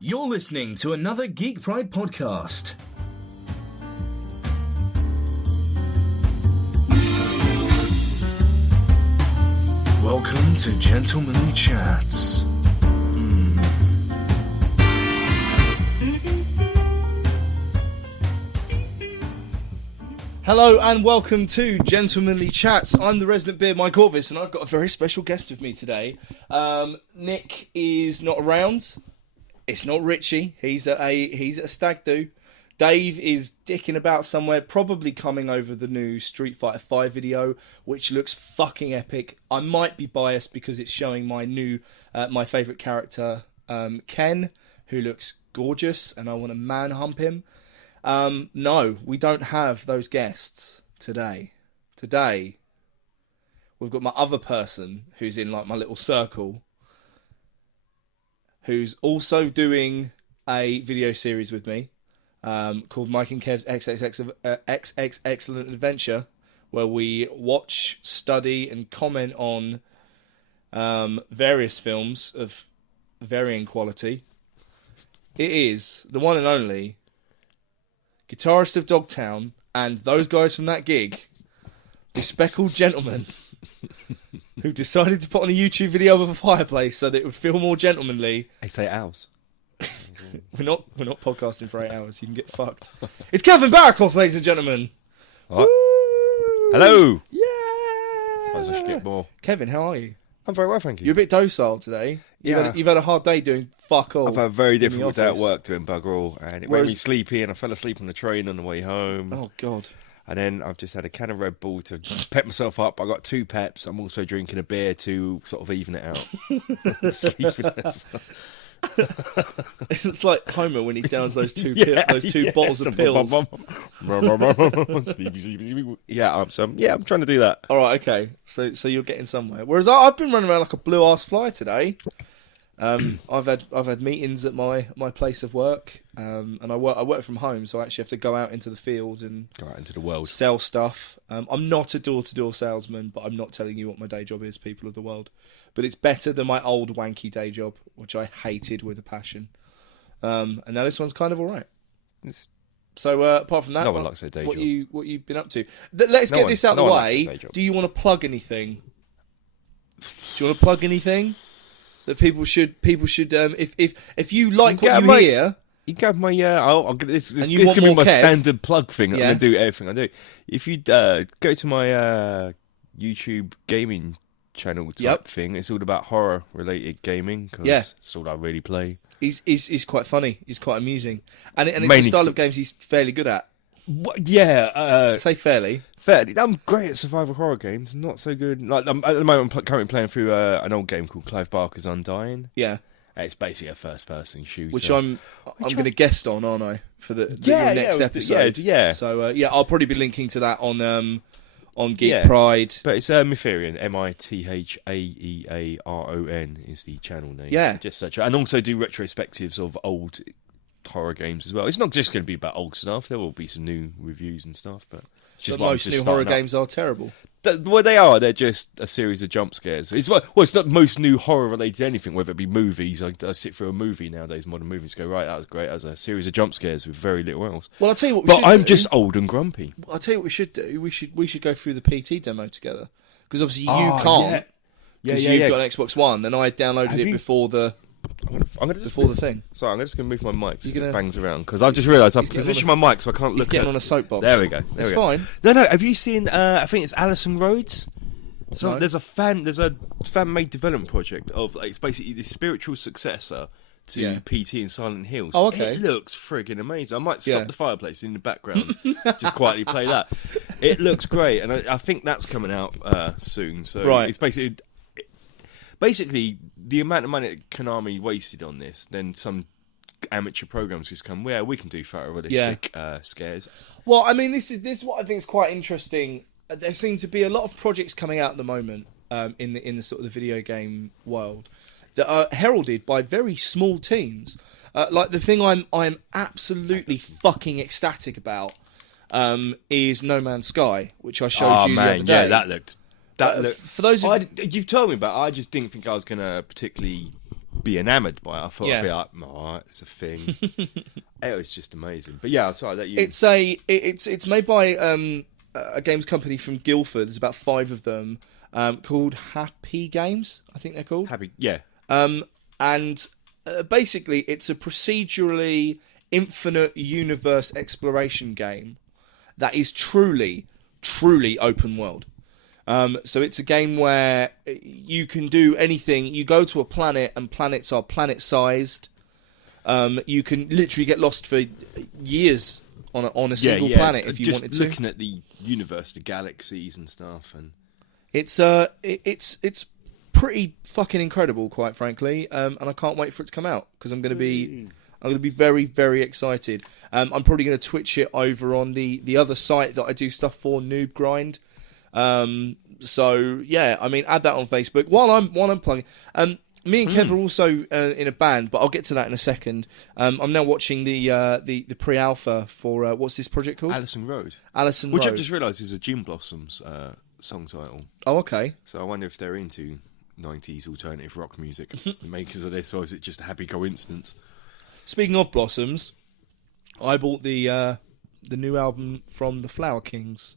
You're listening to another Geek Pride podcast. Welcome to Gentlemanly Chats. Hello and welcome to Gentlemanly Chats. I'm the resident beard, Mike Orvis, and I've got a very special guest with me today. Nick is not around. It's not Richie. He's at a stag do. Dave is dicking about somewhere, probably coming over the new Street Fighter V video, which looks fucking epic. I might be biased because it's showing my favourite character, Ken, who looks gorgeous, and I want to man hump him. No, we don't have those guests today. Today, we've got my other person who's in like my little circle, who's also doing a video series with me called Mike and Kev's XX Excellent Adventure, where we watch, study, and comment on various films of varying quality. It is the one and only guitarist of Dogtown and those guys from that gig, the speckled gentleman who decided to put on a YouTube video of a fireplace so that it would feel more gentlemanly. 8 hours. We're not podcasting for 8 hours. You can get fucked. It's Kevin Barackoff, ladies and gentlemen. What? Hello. Yeah. Suppose I should get more. Kevin, how are you? I'm very well, thank you. You're a bit docile today. You've had a hard day doing fuck all. I've had a very difficult day at office. work doing bugger all, and it made me sleepy, and I fell asleep on the train on the way home. Oh, God. And then I've just had a can of Red Bull to pep myself up. I got 2 peps. I'm also drinking a beer to sort of even it out. Sleepiness. It's like Homer when he downs those two bottles of pills. Sleepy. Yeah, I'm trying to do that. All right, okay. So you're getting somewhere. Whereas I've been running around like a blue ass fly today. I've had meetings at my place of work, and I work from home, so I actually have to go out into the field and Go out into the world. sell stuff. I'm not a door-to-door salesman, but I'm not telling you what my day job is, people of the world. But it's better than my old wanky day job, which I hated with a passion. And now this one's kind of all right. So apart from that, No one likes their day job. What you been up to? Let's get this out of the way. likes a day job. Do you want to plug anything? Do you want to plug anything that people should if you like what you hear? You can have my this And is you want going to be more my Kev? standard plug thing. Yeah. I'm going to do everything I do. If you go to my YouTube gaming channel type thing, it's all about horror related gaming because it's all I really play. He's quite funny. He's quite amusing, and it's Mainly a style of games he's fairly good at. Yeah, Say fairly. fair. I'm great at survival horror games. Not so good. Like at the moment, I'm currently playing through an old game called Clive Barker's Undying. Yeah, It's basically a first-person shooter, which I'm going to guest on, aren't I, for the your next episode? Yeah. So I'll probably be linking to that on Geek Yeah. Pride. But it's Mytherian, Mithaearon is the channel name. Yeah. Just search it. And also do retrospectives of old horror games as well. It's not just going to be about old stuff. There will be some new reviews and stuff, but it's So just what I'm most just new horror starting up. games are terrible. Well, they are. They're just a series of jump scares. It's not most new horror related to anything, whether it be movies. I sit through a movie nowadays, modern movies, go, right, that was great. That was a series of jump scares with very little else. Well, I'll tell you what. But I'm just old and grumpy. I'll tell you what we should do. We should go through the PT demo together because obviously you Oh, can't. Yeah, Because you've got an Xbox One, and I downloaded it before the I'm gonna just before the thing. Sorry, I'm just going to move my mic so You're it gonna- bangs around because I've just realised I've getting on positioned my mic so I can't He's look getting at. on a soapbox. There we go. It's fine. No. Have you seen? I think it's Alison Rhodes. So No. there's a fan-made development project of it's basically the spiritual successor to PT and Silent Hill. Oh, okay. It looks friggin' amazing. I might stop Yeah. the fireplace in the background, just quietly play that. It looks great, and I think that's coming out soon. So Right. it's basically the amount of money that Konami wasted on this, then some amateur programs just come, well, we can do photorealistic scares. Well, I mean, this is what I think is quite interesting. There seem to be a lot of projects coming out at the moment in the sort of the video game world that are heralded by very small teams. Like the thing I'm absolutely fucking ecstatic about is No Man's Sky, which I showed you the other day. Yeah, that looked. For those of you've told me about it, I just didn't think I was going to particularly be enamoured by it. I thought Yeah. I'd be like, oh, it's a thing. It was just amazing. But yeah, sorry that you. It's made by a games company from Guildford. There's about 5 of them, called Happy Games, I think they're called. Happy, yeah. And basically, it's a procedurally infinite universe exploration game that is truly, truly open world. So it's a game where you can do anything. You go to a planet, and planets are planet-sized. You can literally get lost for years on a single planet if you wanted to. Just looking at the universe, the galaxies and stuff, and it's pretty fucking incredible, quite frankly. And I can't wait for it to come out because I'm going to be very, very excited. I'm probably going to Twitch it over on the other site that I do stuff for, Noob Grind. So yeah, I mean, add that on Facebook while I'm plugging. Me and Kev are also in a band, but I'll get to that in a second. I'm now watching the pre-alpha for what's this project called? Alison Road. Alison Which Road. I've just realised is a Gin Blossoms song title. Oh, okay. So I wonder if they're into 90s alternative rock music, the makers of this, or is it just a happy coincidence? Speaking of Blossoms, I bought the new album from the Flower Kings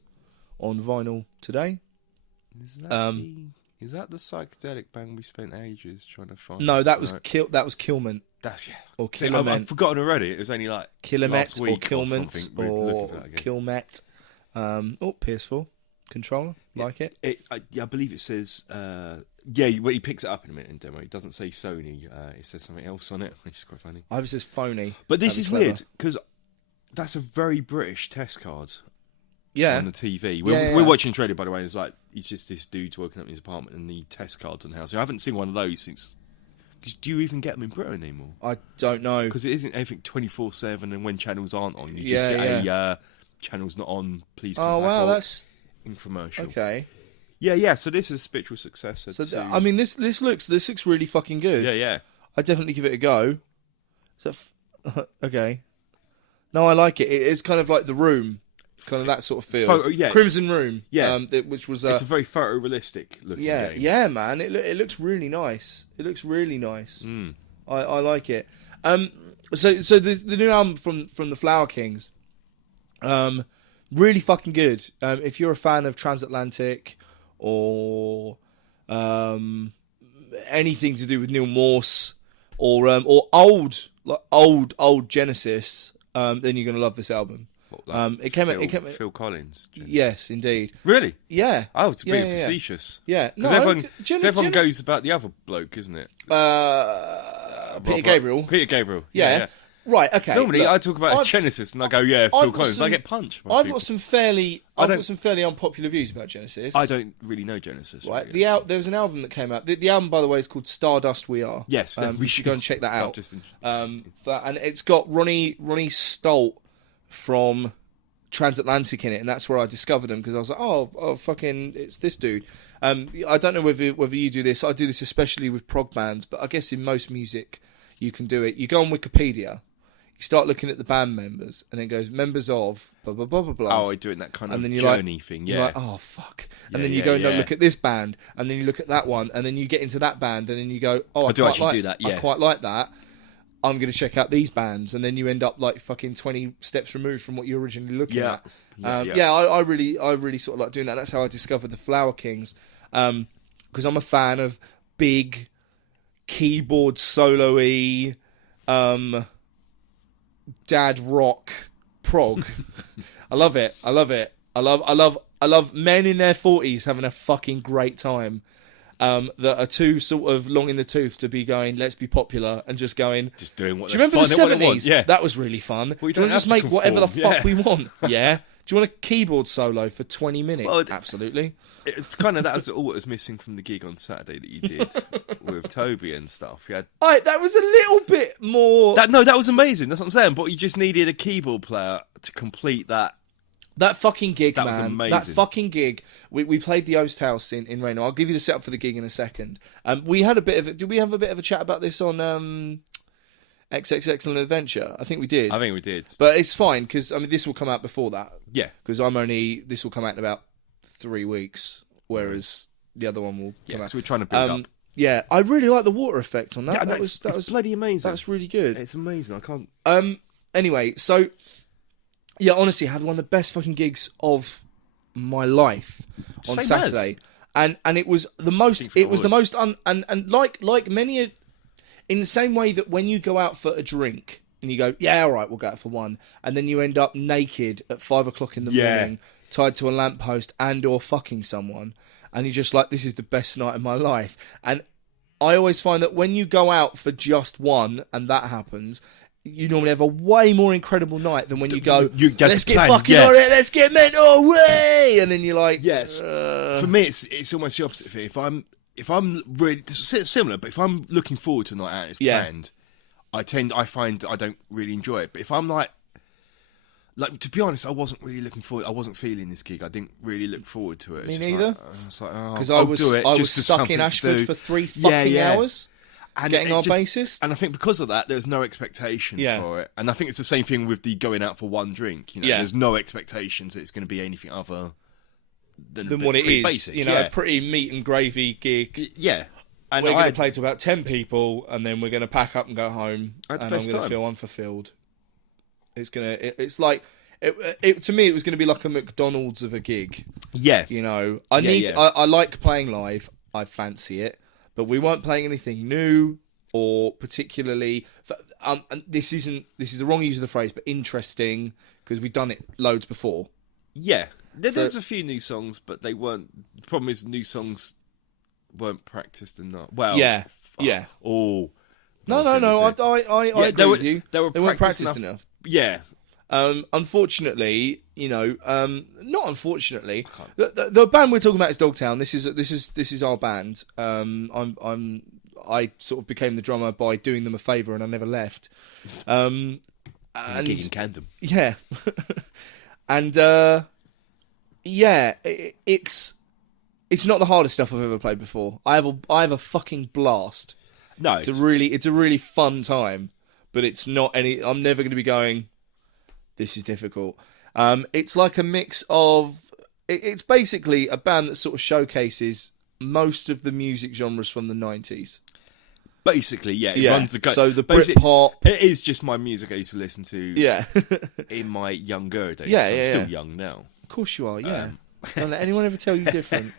on vinyl today. Is that the psychedelic band we spent ages trying to find? No, that was Kilment. That's Or See, Kilament. I've forgotten already. It was only like Killamet last or week Kilment something. We were looking for that again. Kilmet. PS4 controller, like it. I believe it says. Well, he picks it up in a minute in demo. It doesn't say Sony. It says something else on it, which is quite funny. I was just phony. But this That was is clever. weird because that's a very British test card. Yeah. On the TV. Yeah, We're yeah. watching trailer, by the way. It's like it's just this dude's working up in his apartment and the test cards on the house. I haven't seen one of those since. Cause do you even get them in Britain anymore? I don't know. Because it isn't anything 24/7, and when channels aren't on, you just get a channel's not on. Please. Come Oh back, wow, or that's infomercial. okay. Yeah. So this is a spiritual successor. So to... I mean, this looks really fucking good. Yeah. I'd definitely give it a go. So okay. No, I like it. It's kind of like The Room. Kind of that sort of feel. Crimson Room. Yeah. Which was it's a very photorealistic looking game. Yeah, man. It looks really nice. It looks really nice. I like it. So the new album from the Flower Kings, really fucking good. If you're a fan of Transatlantic or anything to do with Neil Morse or old Genesis, then you're gonna love this album. It came out. Phil Collins. Yes, indeed. Really? Yeah. Oh, to be Yeah. facetious. Yeah. No, Because everyone goes about the other bloke, isn't it? Peter Gabriel. Peter Gabriel. Yeah. Right. Okay. Normally, look, I talk about Genesis, and I go, Phil got Collins. some- I get punched. I've got some fairly unpopular views about Genesis. I don't really know Genesis. Right. Really. There was an album that came out. The album, by the way, is called Stardust We Are. Yes. We should go and check that out. Just And it's got Ronnie Stolt from Transatlantic in it, and that's where I discovered him because I was like, oh, fucking, it's this dude. I don't know whether you do this. I do this especially with prog bands, but I guess in most music you can do it. You go on Wikipedia, you start looking at the band members, and it goes members of blah blah blah blah blah. Oh, I do it in that kind of then you're journey thing. Yeah. You're like, oh fuck, and Yeah, then you yeah, go and yeah. look at this band, and then you look at that one, and then you get into that band, and then you go, oh, I do quite actually like, do that, yeah. I quite like that. I'm going to check out these bands, and then you end up like fucking 20 steps removed from what you're originally looking at. I really sort of like doing that. That's how I discovered the Flower Kings, because I'm a fan of big keyboard solo-y, dad rock prog. I love it. I love men in their 40s having a fucking great time. That are too sort of long in the tooth to be going, let's be popular, and just going. Just doing what. Do you remember the what they want? 70s? Yeah. That was really fun. Well, you do you don't want to just have to make whatever the conform, fuck we want? Yeah. Do you want a keyboard solo for 20 minutes? Well, Absolutely. It's kind of that's all that was missing from the gig on Saturday that you did with Toby and stuff. You had That was a little bit more. that was amazing. That's what I'm saying. But you just needed a keyboard player to complete that. That fucking gig, That man. was amazing. That fucking gig. We played the Oast House in Raynor. I'll give you the setup for the gig in a second. We had a bit of. Did we have a bit of a chat about this on XX Excellent Adventure? I think we did. I think we did. But it's fine because this will come out before that. Yeah. Because this will come out in about 3 weeks, whereas the other one will come out. So we're trying to build up. Yeah, I really like the water effect on that. Yeah, that it's was bloody amazing. That's really good. It's amazing. I can't. Anyway, so yeah, honestly, I had one of the best fucking gigs of my life on Same Saturday, and it was the most. It was the most and like many, in the same way that when you go out for a drink and you go, yeah, all right, we'll go out for one, and then you end up naked at 5 o'clock in the morning, tied to a lamppost and or fucking someone, and you're just like, this is the best night of my life. And I always find that when you go out for just one and that happens, you normally have a way more incredible night than when you go, let's get fucking on it, let's get mental, way! And then you're like, yes. For me, it's almost the opposite thing. If I'm really similar, but if I'm looking forward to a night out and it's planned, I find I don't really enjoy it. But if I'm like, to be honest, I wasn't really looking forward. I wasn't feeling this gig. I didn't really look forward to it. Me neither. Because I was stuck in Ashford for 3 fucking hours. And getting our bassist. And I think because of that, there's no expectations for it. And I think it's the same thing with the going out for one drink. You know, there's no expectations that it's going to be anything other than what it is. Basic. You know, a pretty meat and gravy gig. Yeah. And we're going to play to about 10 people, and then we're going to pack up and go home. And I'm going to feel unfulfilled. It's like, to me, it was going to be like a McDonald's of a gig. Yeah. You know, I like playing live. I fancy it. But we weren't playing anything new or particularly. And this is the wrong use of the phrase, but interesting, because we've done it loads before. Yeah, there's a few new songs, but they weren't. The problem is, new songs weren't practiced enough. Well, yeah. Oh, no. I agree with you. They weren't practiced enough. Yeah. Unfortunately, not unfortunately, the band we're talking about is Dogtown. This is our band. I sort of became the drummer by doing them a favour, and I never left. And gig in Camden. Yeah, and it's not the hardest stuff I've ever played before. I have a fucking blast. No, it's a really fun time, but it's not any. I'm never going to be going, this is difficult. It's like a mix of. It's basically a band that sort of showcases most of the music genres from the 90s. Basically, yeah. It runs the so the Britpop. It is just my music I used to listen to. Yeah. In my younger days. Yeah, I'm still young now. Of course you are. Yeah. Don't let anyone ever tell you different.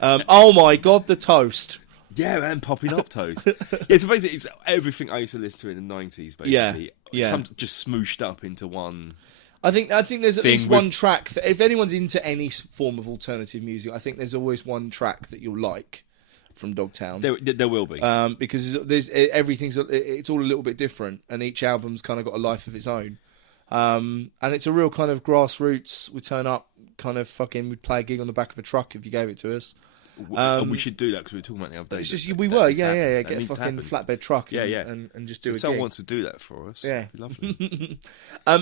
Oh my God, the Toast. Yeah, man, Popping Up Toast. Yeah, so basically it's everything I used to listen to in the 90s, basically. Yeah. Some just smooshed up into one. I think there's at least one track that, if anyone's into any form of alternative music, I think there's always one track that you'll like from Dogtown. There will be. Because it's all a little bit different, and each album's kind of got a life of its own. And it's a real kind of grassroots, we turn up, kind of we'd play a gig on the back of a truck if you gave it to us. We should do that because we were talking about the other day. It's just, get a fucking flatbed truck and just do it. Someone wants to do that for us. Yeah, lovely.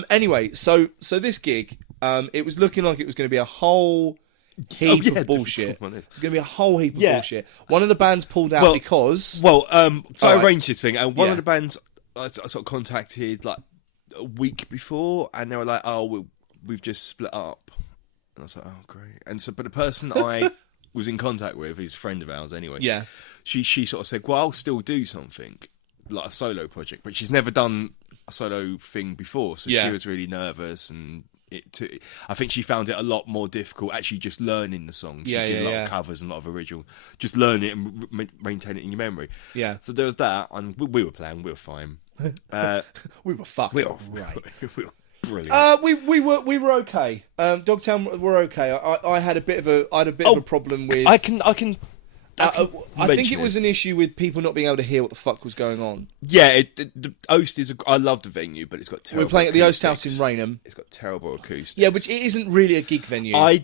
Anyway, so this gig, it was looking like it was going to be a whole heap of bullshit. It's going to be a whole heap of bullshit. One of the bands pulled out because I arranged this thing, and one of the bands I sort of contacted like a week before, and they were like, "Oh, we've just split up." And I was like, "Oh, great." And so, but the person I was in contact with, who's a friend of ours anyway. Yeah. She sort of said, well, I'll still do something, like a solo project, but she's never done a solo thing before, so she was really nervous, and I think she found it a lot more difficult actually just learning the songs. She did a lot of covers and a lot of original. Just learn it and maintain it in your memory. Yeah. So there was that, and we were playing, we were fine. We were fucked. We were right. Brilliant. We were okay. Dogtown were okay. I had a bit of a problem with. I can I think it was an issue with people not being able to hear what the fuck was going on. Yeah, the Oast is. I love the venue, but it's got terrible. We're playing at the Oast House in Rainham. It's got terrible acoustics. Yeah, but it isn't really a gig venue. I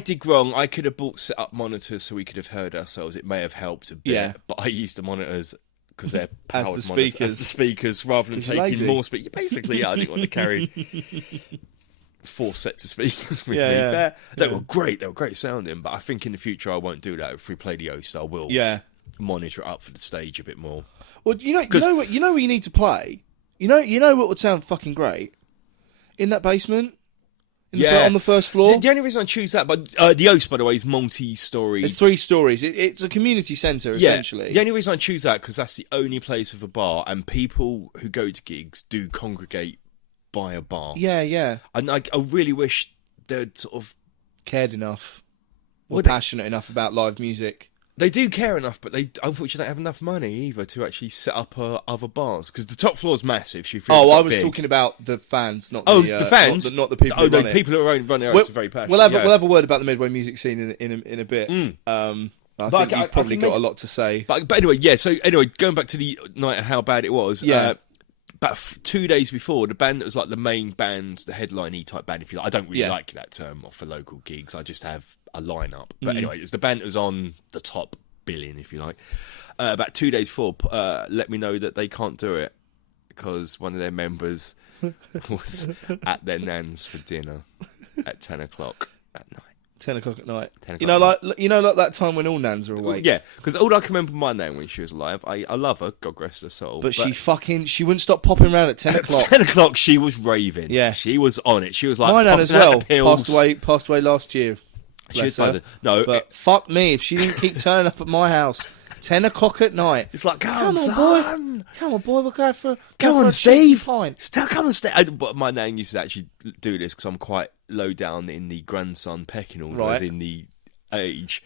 did wrong. I could have bought set up monitors so we could have heard ourselves. It may have helped a bit, but I used the monitors because they're powered as the speakers rather than taking more speakers. Basically, I didn't want to carry 4 sets of speakers with me. They were great. They were great sounding, but I think in the future I won't do that. If we play the Oast, I will monitor it up for the stage a bit more. Well, you know what you need to play. You know what would sound fucking great in that basement. on the first floor. The only reason I choose that, but the Oast, by the way, is multi-story. It's 3 stories. It's a community centre, essentially. The only reason I choose that because that's the only place with a bar, and people who go to gigs do congregate by a bar. Yeah. And I really wish they'd sort of cared enough, or passionate enough about live music. They do care enough, but they unfortunately don't have enough money either to actually set up other bars, because the top floor is massive. I was talking about the fans, not the fans, not the people. Oh no, people who run it are very passionate. We'll have a word about the Midway music scene in a bit. I think you've probably got a lot to say. But anyway, yeah. So anyway, going back to the night of how bad it was. Yeah. About 2 days before, the band that was like the main band, the headline-y type band, if you like. I don't really like that term for local gigs. I just have a lineup. But anyway, it's the band that was on the top billion, if you like. About 2 days before, let me know that they can't do it because one of their members was at their nan's for dinner at 10 o'clock at night. 10 o'clock at night. Like that time when all nans are awake. Yeah, because all I can remember my nan when she was alive. I love her, God rest her soul. But she wouldn't stop popping around at 10 o'clock. 10 o'clock, she was raving. Yeah, she was on it. She was like, my nan as well. Passed away last year. No, but fuck me if she didn't keep turning up at my house 10 o'clock at night. It's like, come on, boy. Come on, boy. We'll go for. Come on, Steve. Fine. Come on, Steve. But my nan used to actually do this because I'm quite low down in the grandson pecking order, as in the age,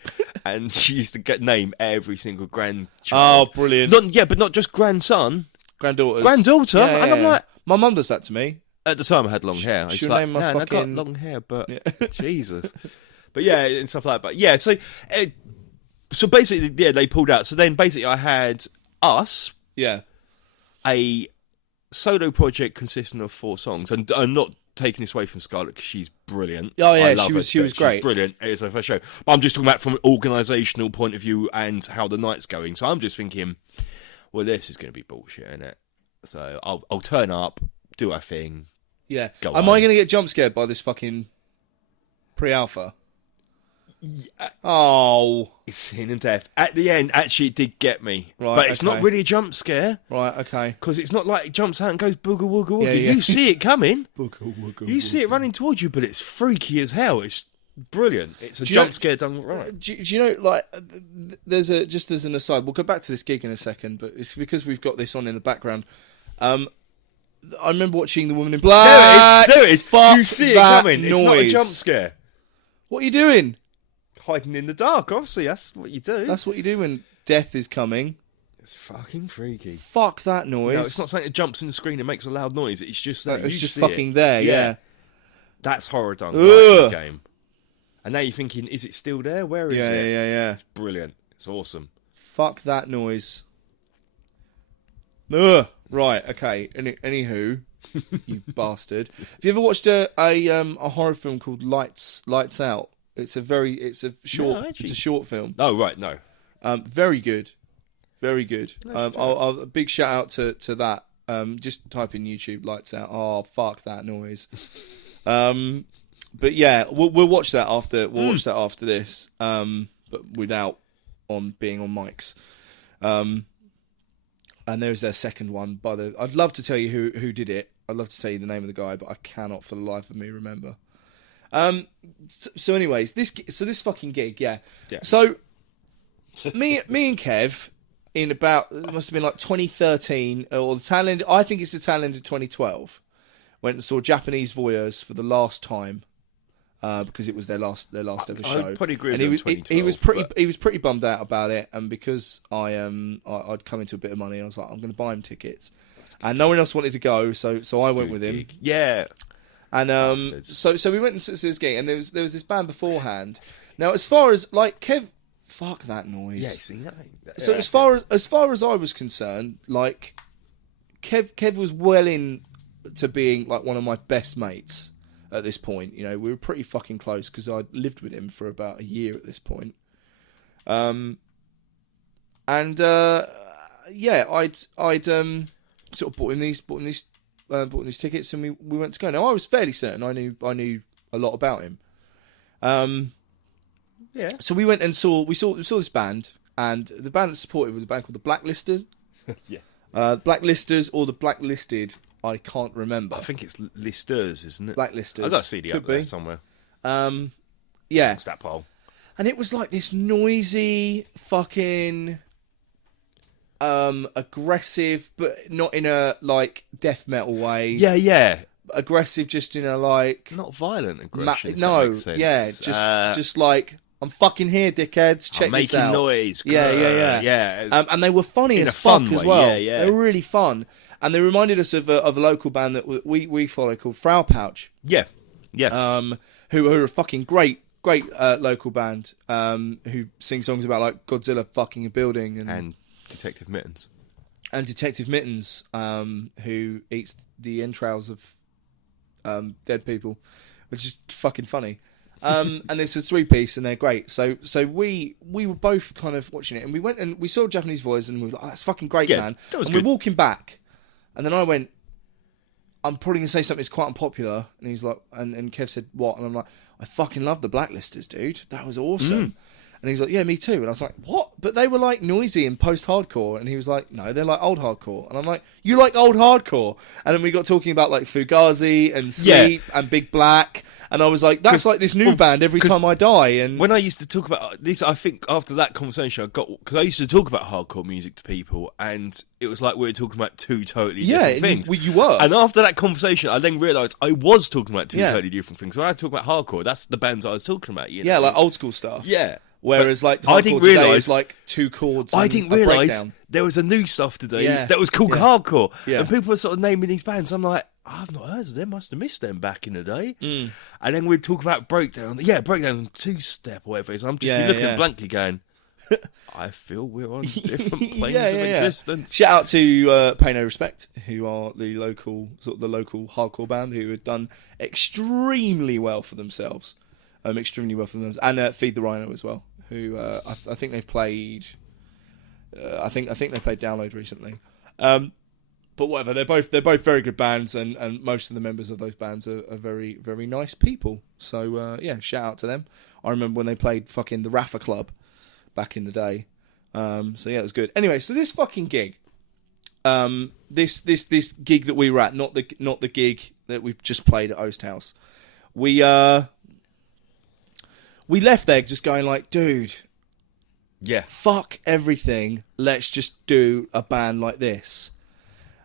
and she used to name every single grandchild. Oh, brilliant! But not just grandson, granddaughter, and I'm like, my mum does that to me. At the time, I had long hair. She'll name my I got long hair, but Jesus. But yeah, and stuff like that. But yeah, so basically, yeah, they pulled out. So then basically, I had us, a solo project consisting of 4 songs, and I'm not taking this away from Scarlett because she's brilliant. Oh yeah, she was great. She's brilliant. It's her first show. But I'm just talking about from an organisational point of view and how the night's going. So I'm just thinking, well, this is going to be bullshit, isn't it? So I'll turn up, do our thing. Yeah. Am I going to get jump scared by this fucking pre-alpha? Yeah. Oh, it's sin and death. At the end, actually, it did get me. Right, but it's not really a jump scare. Right, okay. Because it's not like it jumps out and goes booga wooga wooga. Yeah. You see it coming. Booga wooga. You see it running towards you, but it's freaky as hell. It's brilliant. It's a jump scare done right. Do you know, like, there's just as an aside, we'll go back to this gig in a second, but it's because we've got this on in the background. I remember watching The Woman in Black. There it is. Fuck, you see it coming. Noise. It's not a jump scare. What are you doing? Hiding in the dark, obviously. That's what you do. That's what you do when death is coming. It's fucking freaky. Fuck that noise. No, it's not something that jumps in the screen and makes a loud noise. It's just that it's just fucking there, yeah. That's horror done right in the game. And now you're thinking, is it still there? Where is it? Yeah. It's brilliant. It's awesome. Fuck that noise. Ugh. Right, okay. Anywho, you bastard. Have you ever watched a horror film called Lights Out? It's a short film. Oh right, no. Very good. I'll a big shout out to that. Just type in YouTube Lights Out. Oh fuck that noise. But yeah, we'll watch that after. We'll watch that after this. But without being on mics. And there's a second one I'd love to tell you who did it. I'd love to tell you the name of the guy, but I cannot for the life of me remember. So anyways, this fucking gig, yeah. So me and Kev in about, it must have been like 2013 or the tail end. I think it's the tail end of 2012. Went and saw Japanese Voyeurs for the last time because it was their last ever show. I'd probably agree with and he was pretty bummed out about it, and because I'd come into a bit of money, I was like, I'm going to buy him tickets, and no one else wanted to go, so I went with him. Yeah. And so we went and saw this gig, and there was this band beforehand. Now, as far as like Kev, fuck that noise. Yeah, see, so as far as I was concerned, like Kev was well in to being like one of my best mates at this point. You know, we were pretty fucking close because I'd lived with him for about a year at this point. I'd sort of bought him these tickets, and we went to go. Now I was fairly certain I knew a lot about him. So we went and saw this band, and the band that supported was a band called the Blacklisters. Yeah. Blacklisters or the Blacklisted. I can't remember. I think it's Listers, isn't it? Blacklisters. I've got a CD Could up there be. somewhere. Yeah. It's that pole. And it was like this noisy, fucking aggressive, but not in a like death metal way. Yeah. Aggressive, just in a like Not violent aggression. if that no, makes sense. yeah, just like I'm fucking here, dickheads. Check I'm this making out. noise. Yeah. And they were funny In as a fun fuck as way, well. yeah. They were really fun, and they reminded us of a local band that we follow called Frau Pouch. Yeah. Yes. Who are a fucking great local band. Who sing songs about like Godzilla fucking a building and Detective Mittens. And Detective Mittens, who eats the entrails of dead people, which is fucking funny. And it's a 3-piece, and they're great. So we were both kind of watching it, and we went and we saw Japanese Voice, and we were like, oh, that's fucking great, man. That was and good. we're walking back, and then I went, I'm probably going to say something that's quite unpopular. And he's like, and Kev said, what? And I'm like, I fucking love the Blacklisters, dude. That was awesome. And he's like, yeah, me too. And I was like, what? But they were like noisy and post-hardcore. And he was like, no, they're like old hardcore. And I'm like, you like old hardcore? And then we got talking about like Fugazi and Sleep and Big Black. And I was like, that's like this new band every time I die. And when I used to talk about this, I think after that conversation, because I used to talk about hardcore music to people, and it was like we were talking about two totally different things. You were. And after that conversation, I then realised I was talking about two totally different things. When I talk about hardcore, that's the bands I was talking about. You know? Yeah, like old school stuff. Yeah. Whereas like I didn't realise like 2 chords. I and didn't a realise breakdown. there was a new stuff today Yeah. that was called hardcore. Yeah. And people are sort of naming these bands. I'm like, I've not heard of them. Must have missed them back in the day. And then we'd talk about breakdown. Yeah, breakdown and 2-step or whatever it is. I'm just looking blankly going, I feel we're on different planes of existence. Shout out to Pay No Respect, who are the local hardcore band who had done extremely well for themselves. And Feed the Rhino as well, who I think they've played. I think they played Download recently. But whatever, they're both very good bands, and most of the members of those bands are very, very nice people. So shout out to them. I remember when they played fucking the Rafa Club back in the day. So yeah, it was good. Anyway, so this fucking gig, this gig that we were at, not the gig that we just played at Oast House. We left there just going like, dude, fuck everything. Let's just do a band like this.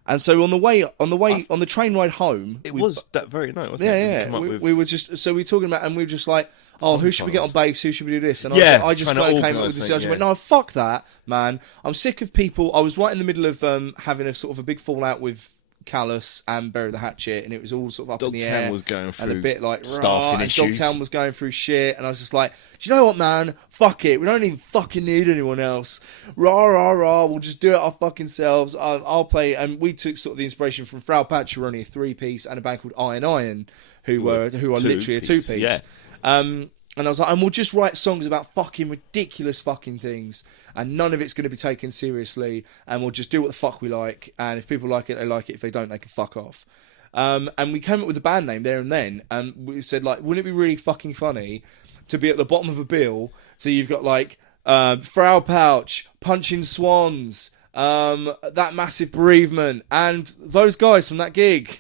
And so on the train ride home, It was that very night, wasn't it? we were just we were talking about, and we were just like, oh, who should we get on bass? Who should we do this? And I just trying to came up with this. I went, no, fuck that, man. I'm sick of people. I was right in the middle of having a sort of a big fallout with Callous and Bury the Hatchet, and it was all sort of up in the air. Dogtown was going through and a bit like staffing issues. Dogtown was going through shit, and I was just like, do you know what, man? Fuck it. We don't even fucking need anyone else. Rah rah rah. We'll just do it our fucking selves. I'll play. And we took sort of the inspiration from Frau Patch, who were only a 3-piece, and a band called Iron Iron, who are literally a 2-piece. Yeah. And I was like, and we'll just write songs about fucking ridiculous fucking things, and none of it's going to be taken seriously, and we'll just do what the fuck we like, and if people like it, they like it. If they don't, they can fuck off. And we came up with a band name there and then, and we said, like, wouldn't it be really fucking funny to be at the bottom of a bill? So you've got, like, Frau Pouch, Punching Swans, That Massive Bereavement, and those guys from that gig.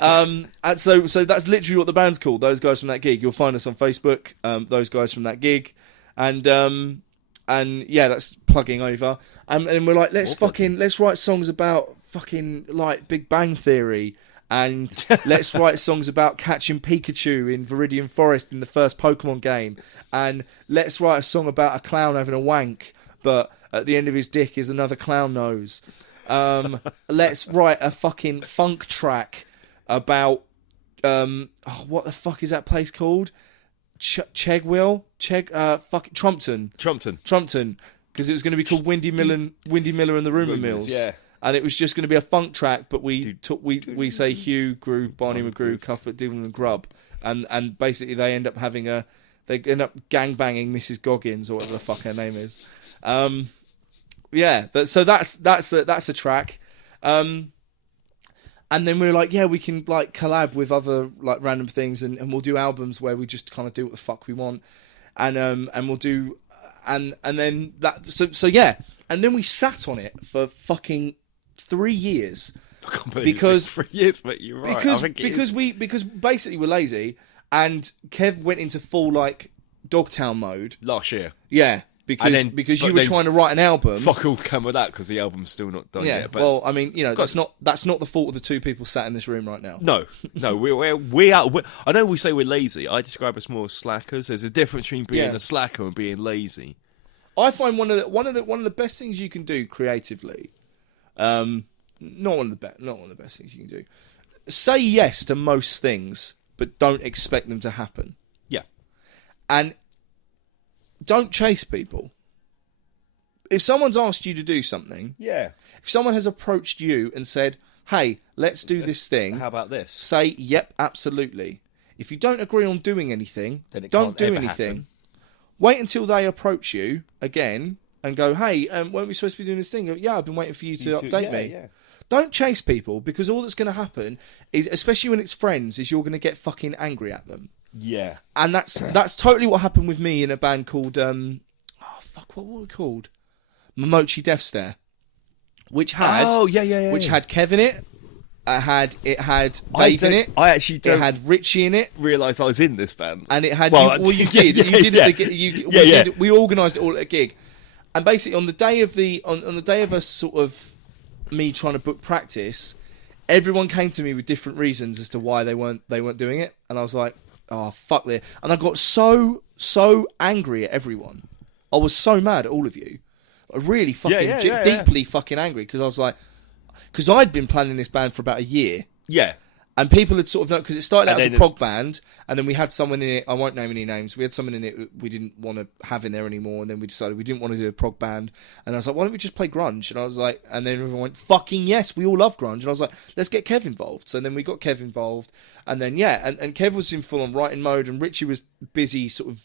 And so that's literally what the band's called, Those Guys from That Gig. You'll find us on Facebook, Those Guys from That Gig, and yeah, that's plugging over. And we're like, let's write songs about fucking like Big Bang Theory, and let's write songs about catching Pikachu in Viridian Forest in the first Pokemon game, and let's write a song about a clown having a wank, but at the end of his dick is another clown nose. Let's write a fucking funk track about what the fuck is that place called? Trumpton, because it was going to be called Windy Miller and the Rumour Mills. Yeah. And it was just going to be a funk track, but we say Hugh, Grew, Barney McGrew, Cuthbert, Dylan and Grubb, and basically they end up gangbanging Mrs. Goggins or whatever the fuck her name is. So that's a track. And then we were like, yeah, we can like collab with other like random things, and we'll do albums where we just kind of do what the fuck we want, and we'll do, and then that, so yeah, and then we sat on it for fucking 3 years, I can't believe it's been 3 years, but you're right. Because basically we're lazy, and Kev went into full like Dogtown mode last year. Yeah. Because you were trying to write an album. Fuck all come with that because the album's still not done yet. But well, I mean, that's not the fault of the two people sat in this room right now. No, we are. I know we say we're lazy. I describe us more as slackers. There's a difference between being a slacker and being lazy. I find one of the best things you can do creatively. Not one of the best things you can do. Say yes to most things, but don't expect them to happen. Yeah, and don't chase people. If someone's asked you to do something, if someone has approached you and said, "Hey, let's do this thing," how about this? Say, "Yep, absolutely." If you don't agree on doing anything, then don't do anything. Happen. Wait until they approach you again and go, "Hey, weren't we supposed to be doing this thing?" Yeah, I've been waiting for you to update me. Yeah. Don't chase people, because all that's going to happen is, especially when it's friends, is you're going to get fucking angry at them. Yeah, and that's totally what happened with me in a band called what were we called? Momochi Death Stare, which had which had Kev in it. It had Dave in it. I actually don't. It had Richie in it. Realise I was in this band, and it had you did. You did it. We organised it all at a gig, and basically on the day of us sort of me trying to book practice, everyone came to me with different reasons as to why they weren't doing it, and I was like, oh, fuck this. And I got so angry at everyone. I was so mad at all of you. Really fucking deeply fucking angry, because I was like, because I'd been planning this band for about a year. Yeah. And people had sort of known, because it started out as a prog band, and then we had someone in it, I won't name any names, we had someone in it we didn't want to have in there anymore, and then we decided we didn't want to do a prog band, and I was like, why don't we just play grunge? And I was like, and then everyone went, fucking yes, we all love grunge. And I was like, let's get Kev involved. So then we got Kev involved, and then and Kev was in full on writing mode, and Richie was busy sort of,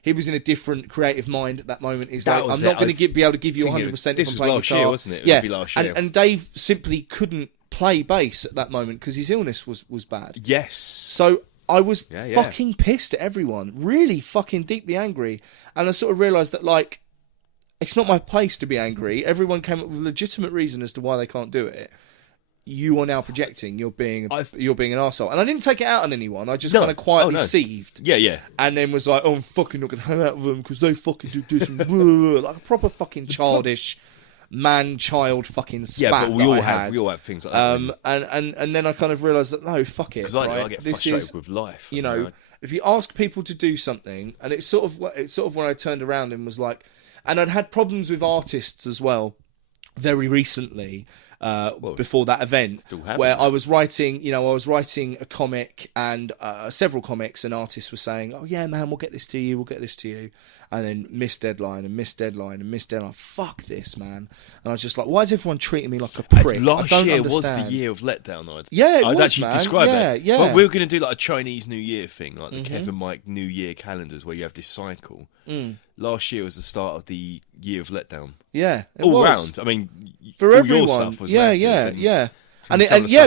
he was in a different creative mind at that moment. He's like, I'm not going to be able to give you 100% if I'm playing guitar. This was last year, wasn't it? It would be last year. And Dave simply couldn't play bass at that moment because his illness was bad. Yes. So I was fucking pissed at everyone, really fucking deeply angry, and I sort of realised that, like, it's not my place to be angry. Everyone came up with a legitimate reason as to why they can't do it. You are now projecting. You're being an arsehole. And I didn't take it out on anyone. I just kind of quietly seethed. Yeah. And then was like, oh, I'm fucking not going to hang out with them because they fucking do this. Like a proper fucking childish man-child fucking spat. Yeah, but we all have things like that. And then I kind of realised that, no, fuck it. Because I get frustrated with life. You know, if you ask people to do something, and it's sort of when I turned around and was like, and I'd had problems with artists as well very recently. Before that event, where I was writing a comic, and several comics and artists were saying, "Oh yeah, man, we'll get this to you, and then missed deadline. Fuck this, man! And I was just like, why is everyone treating me like a prick? Last year was the year of letdown. I'd actually describe it. Yeah. But we were going to do like a Chinese New Year thing, like the Kev and Mike New Year calendars, where you have this cycle. Last year was the start of the year of letdown. Yeah, all round. I mean, for all everyone, your stuff was massive, yeah. And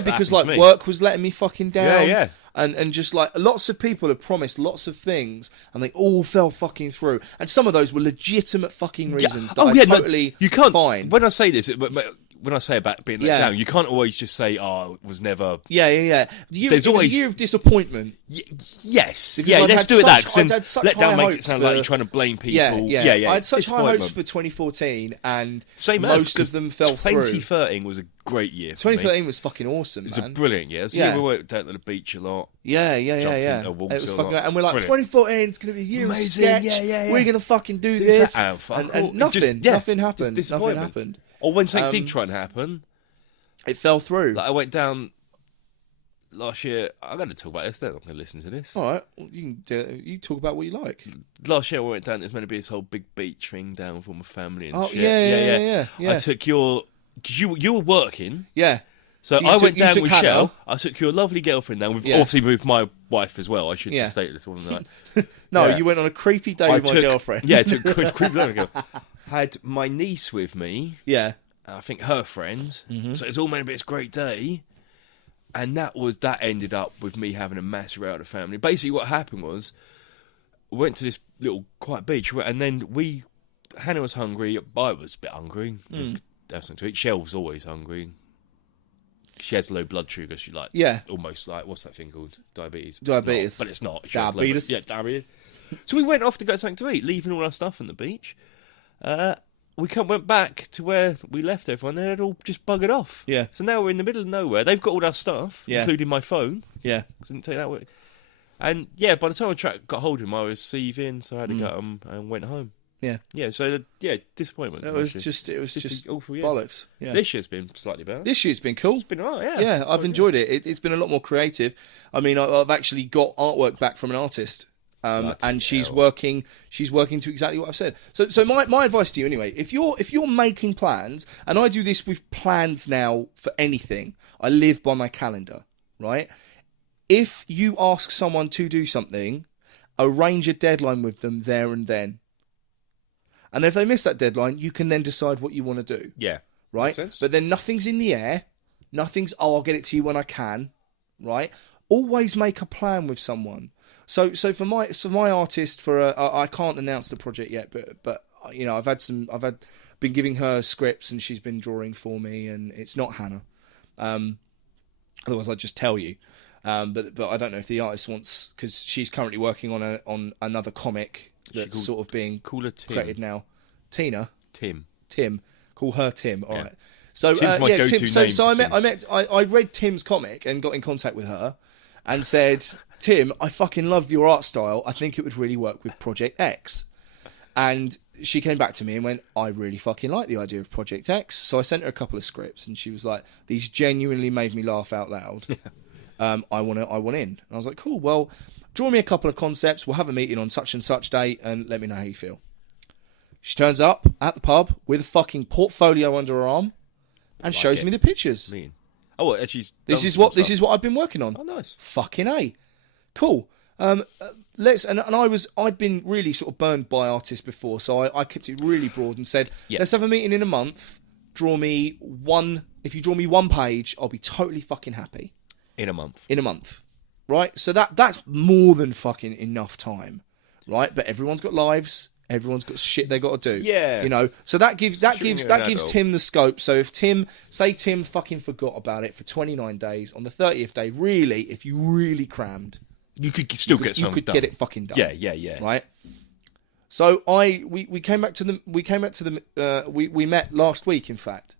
because like work was letting me fucking down. And just like lots of people had promised lots of things, and they all fell fucking through. And some of those were legitimate fucking reasons. You can't find. When I say this, when I say about being let down, you can't always just say, "Oh, it was never." Yeah. There's always a year of disappointment. Yes. Let's do it. Let down makes it sound like you're trying to blame people. Yeah. I had such high hopes for 2014, and most of them fell through. 2013 was a great year. 2013 was fucking awesome. It was a brilliant year. So we went down to the beach a lot. Yeah. It was fucking, and we're like, 2014 is going to be a year of sketch. We're going to fucking do this, and nothing happened. Nothing happened. Or when something did try and happen, it fell through. Like I went down last year. I'm going to talk about this. They're not going to listen to this. All right, well, you can do it. You talk about what you like. Last year I went down. There's meant to be this whole big beach thing down with all my family and shit. Yeah. I took your, because you were working. Yeah. So I went down with Shell. I took your lovely girlfriend down, obviously with my wife as well. I should state this one night. You went on a creepy day with my girlfriend. Yeah, I took a creepy day. Had my niece with me. Yeah. I think her friend. So it's all meant to be this great day. And that ended up with me having a massive row of the family. Basically what happened was, we went to this little quiet beach, and then Hannah was hungry, I was a bit hungry. That's not to eat. Shell was always hungry. she has low blood sugar. She like almost like what's that thing called? Diabetes. Diabetes. But it's not. Diabetes. Diabetes. So we went off to get something to eat, leaving all our stuff on the beach. We went back to where we left everyone. They had all just buggered off. Yeah. So now we're in the middle of nowhere. They've got all our stuff, including my phone. Yeah. Didn't take that way. And by the time I got hold of him, I was seething, so I had to go and went home. Yeah. Yeah. So disappointment. It was just awful. Yeah. Bollocks. Yeah. This year's been slightly better. This year's been cool. It's been alright. Yeah. Yeah, I've enjoyed it. It's been a lot more creative. I mean, I've actually got artwork back from an artist. And she's working to exactly what I've said. So my advice to you anyway, if you're making plans, and I do this with plans now for anything, I live by my calendar, right? If you ask someone to do something, arrange a deadline with them there and then. And if they miss that deadline, you can then decide what you want to do. Yeah. Right? Makes sense. But then nothing's in the air. Nothing's, I'll get it to you when I can. Right? Always make a plan with someone. So for my artist, I can't announce the project yet, but you know, I've been giving her scripts and she's been drawing for me, and it's not Hannah. Otherwise I'd just tell you. But I don't know if the artist wants, because she's currently working on another comic that's sort of being created now. Tina. Tim. Call her Tim. All right. So Tim's my go-to name. So I read Tim's comic and got in contact with her and said, Tim, I fucking love your art style. I think it would really work with Project X. And she came back to me and went, I really fucking like the idea of Project X. So I sent her a couple of scripts and she was like, these genuinely made me laugh out loud. I want in. And I was like, cool, well, draw me a couple of concepts. We'll have a meeting on such and such date and let me know how you feel. She turns up at the pub with a fucking portfolio under her arm and shows me the pictures. Mean. Oh, well, she's this is what I've been working on. Oh, nice. Fucking A. Cool. I'd been really sort of burned by artists before, so I kept it really broad and said, let's have a meeting in a month. If you draw me one page, I'll be totally fucking happy. In a month. Right? So that's more than fucking enough time. Right? But everyone's got lives. Everyone's got shit they got to do. Yeah. You know, so that gives Tim the scope. So if Tim fucking forgot about it for 29 days, on the 30th day, really, if you really crammed, you could still get something done. Get it fucking done. Yeah. Right? So we came back to them. We met last week, in fact.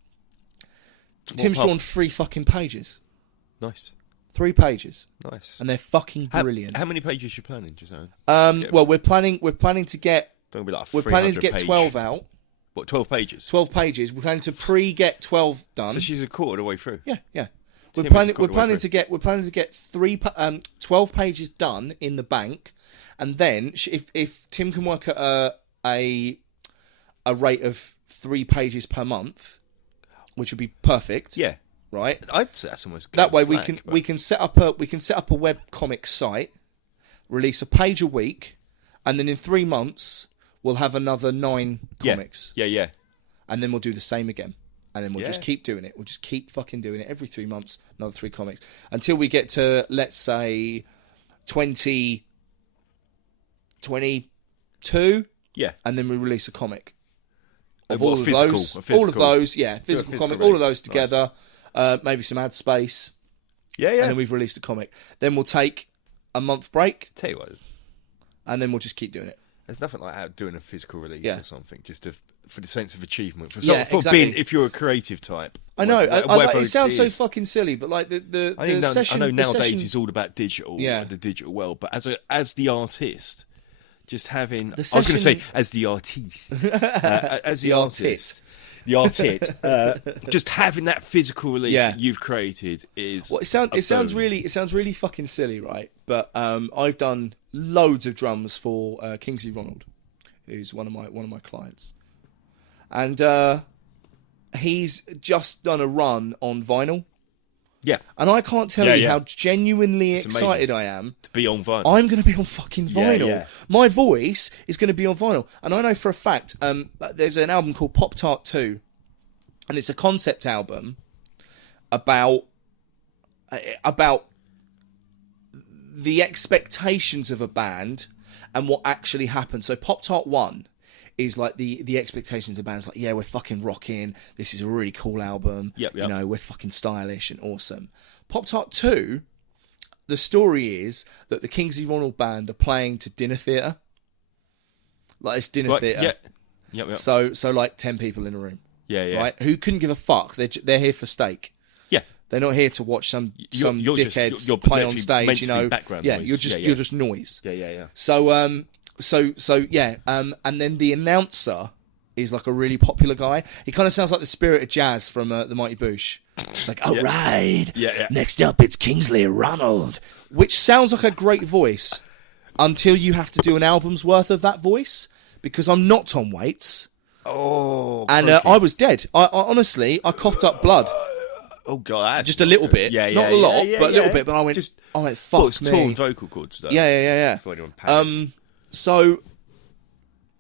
Tim's drawn 3 fucking pages. Nice. 3 pages. Nice. And they're fucking brilliant. How many pages are you planning, Giselle? Well, we're planning to get. Don't be like we're planning to get 12 out. What, 12 pages? 12 pages. We're planning to get 12 done. So she's a quarter of the way through. Yeah. We're planning to get 12 pages done in the bank, and then if Tim can work at a rate of 3 pages per month, which would be perfect. Yeah. Right. I'd say that's almost good. That way we can set up a web comic site, release a page a week, and then in 3 months we'll have another 9 comics. Yeah. And then we'll do the same again. And then we'll just keep doing it. We'll just keep fucking doing it. Every 3 months, another 3 comics. Until we get to, let's say, 22. Yeah. And then we release a comic. Of all of those. All of those, physical comic. Release. All of those together. Nice. Maybe some ad space. Yeah. And then we've released a comic. Then we'll take a month break. Tell you what. And then we'll just keep doing it. There's nothing like doing a physical release or something, just for the sense of achievement. Exactly. If you're a creative type. I know. It sounds so fucking silly, but like the session. I know nowadays it's all about digital, the digital world. But as the artist, just having. I was going to say as the artiste, as the artist. The artist, just having that physical release that you've created is. Well, it sounds really fucking silly, right? But I've done loads of drums for Kingsley Ronald, who's one of my clients, and he's just done a run on vinyl. Yeah, and I can't tell you how genuinely excited I am to be on vinyl. I'm going to be on fucking vinyl. Yeah. My voice is going to be on vinyl, and I know for a fact there's an album called Pop Tart 2, and it's a concept album about the expectations of a band and what actually happened. So Pop Tart 1 is like the expectations of bands like, yeah, we're fucking rocking. This is a really cool album. Yep. You know, we're fucking stylish and awesome. Pop-Tart 2, the story is that the Kingsley Ronald Band are playing to dinner theatre. Like, it's dinner theatre. Yeah. Yep. So like 10 people in a room. Yeah. Right? Who couldn't give a fuck? They're here for steak. Yeah. They're not here to watch some You're dickheads you're play on literally stage, meant you to be know. background Yeah, noise. you're just noise. Yeah. So yeah, and then the announcer is like a really popular guy. He kind of sounds like the Spirit of Jazz from the Mighty Boosh. It's like, all right, Yeah. next up it's Kingsley Ronald, which sounds like a great voice until you have to do an album's worth of that voice, because I'm not Tom Waits. Oh, and I was dead. I honestly, I coughed up blood. Oh god, Just a little bit, not a lot, but a little bit. But I went, fuck well, it's me. torn vocal cords, though. Yeah. For anyone panics. So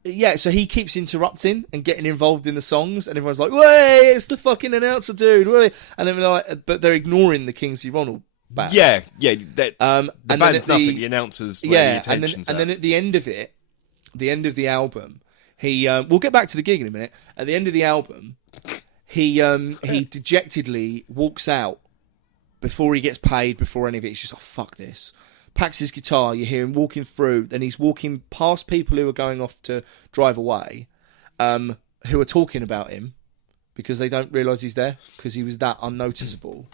he keeps interrupting and getting involved in the songs, and everyone's like, "Way, it's the fucking announcer, dude!" Way. And then but they're ignoring the Kingsley Ronald band. Yeah. The and band's nothing. The announcers, where the attention's and then at the end of it, the end of the album, he we'll get back to the gig in a minute. At the end of the album, he dejectedly walks out before he gets paid, before any of it. He's just like, fuck this. Packs his guitar, you hear him walking through, then he's walking past people who are going off to drive away, who are talking about him because they don't realise he's there, because he was that unnoticeable.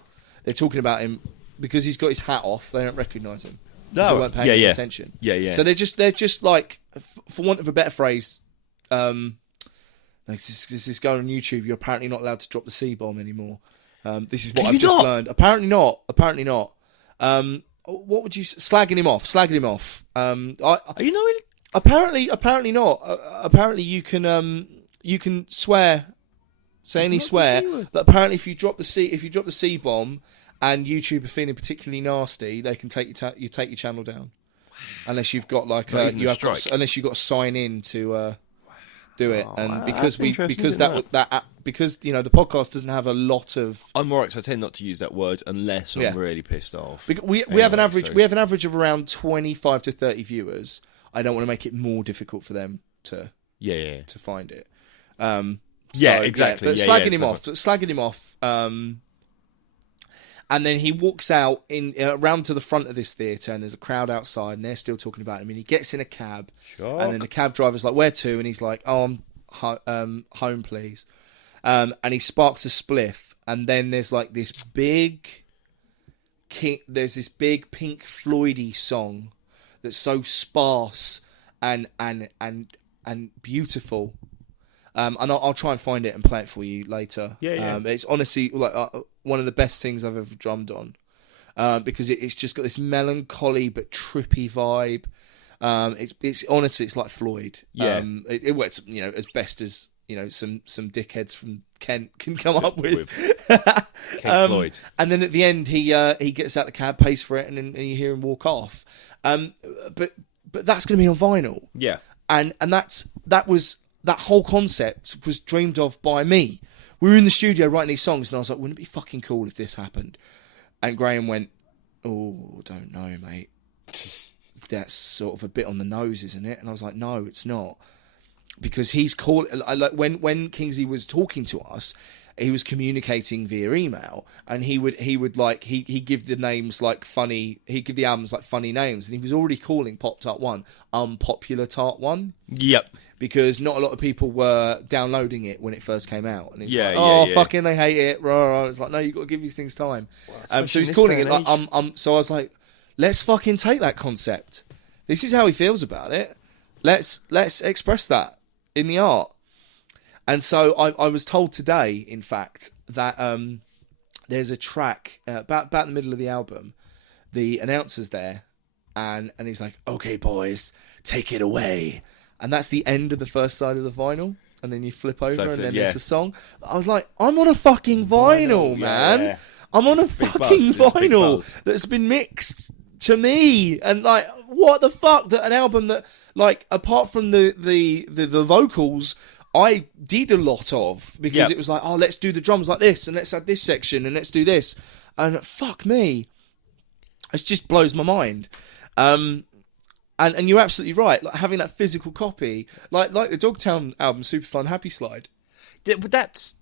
They're talking about him because he's got his hat off, they don't recognise him. No, they weren't paying any attention. Yeah. So they're just like, for want of a better phrase, this is going on YouTube. You're apparently not allowed to drop the C-bomb anymore. This is what I've just learned. Apparently not. What would you slagging him off? Are you knowing? Apparently not. Apparently you can swear, say any swear. But apparently if you drop the C-bomb and YouTube are feeling particularly nasty, they can take your channel down. Unless you've got like unless you've got to sign in to do it, and because you know the podcast doesn't have a lot of. I'm right, because I tend not to use that word unless I'm really pissed off. We have an average of around 25 to 30 viewers. I don't want to make it more difficult for them to to find it. Exactly. But slagging him off. And then he walks out around to the front of this theatre, and there's a crowd outside, and they're still talking about him. And he gets in a cab, and then the cab driver's like, "Where to?" And he's like, "Oh, I'm home, please." And he sparks a spliff, and then there's like this big Pink Floydy song that's so sparse and beautiful. And I'll try and find it and play it for you later. It's honestly like one of the best things I've ever drummed on, because it's just got this melancholy but trippy vibe. It's honestly, it's like Floyd. It's as best as some dickheads from Kent can come up with. Kent Floyd. And then at the end, he gets out the cab, pays for it, and you hear him walk off. But that's going to be on vinyl. Yeah, and that whole concept was dreamed of by me. We were in the studio writing these songs, and I was like, wouldn't it be fucking cool if this happened? And Graham went, oh, don't know, mate. That's sort of a bit on the nose, isn't it? And I was like, no, it's not. Because he's when Kingsley was talking to us, he was communicating via email, and he give the names like funny. He'd give the albums like funny names, and he was already calling Pop Tart 1 Unpopular Tart 1. Yep. Because not a lot of people were downloading it when it first came out, and it's fucking they hate it. It's like, no, you've got to give these things time. So he's calling it like So I was like, let's fucking take that concept. This is how he feels about it. Let's express that in the art. And so I was told today, in fact, that there's a track about the middle of the album. The announcer's there, and he's like, "Okay, boys, take it away." And that's the end of the first side of the vinyl. And then you flip over, and then there's a song. I was like, I'm on a fucking vinyl, man. Yeah. I'm on a fucking vinyl that's been mixed to me. And like, what the fuck? That an album that, like, apart from the vocals, I did a lot of, because it was like, oh, let's do the drums like this, and let's add this section, and let's do this. And fuck me. It just blows my mind. And you're absolutely right. Like having that physical copy, like the Dogtown album, Super Fun Happy Slide. Yeah, but that's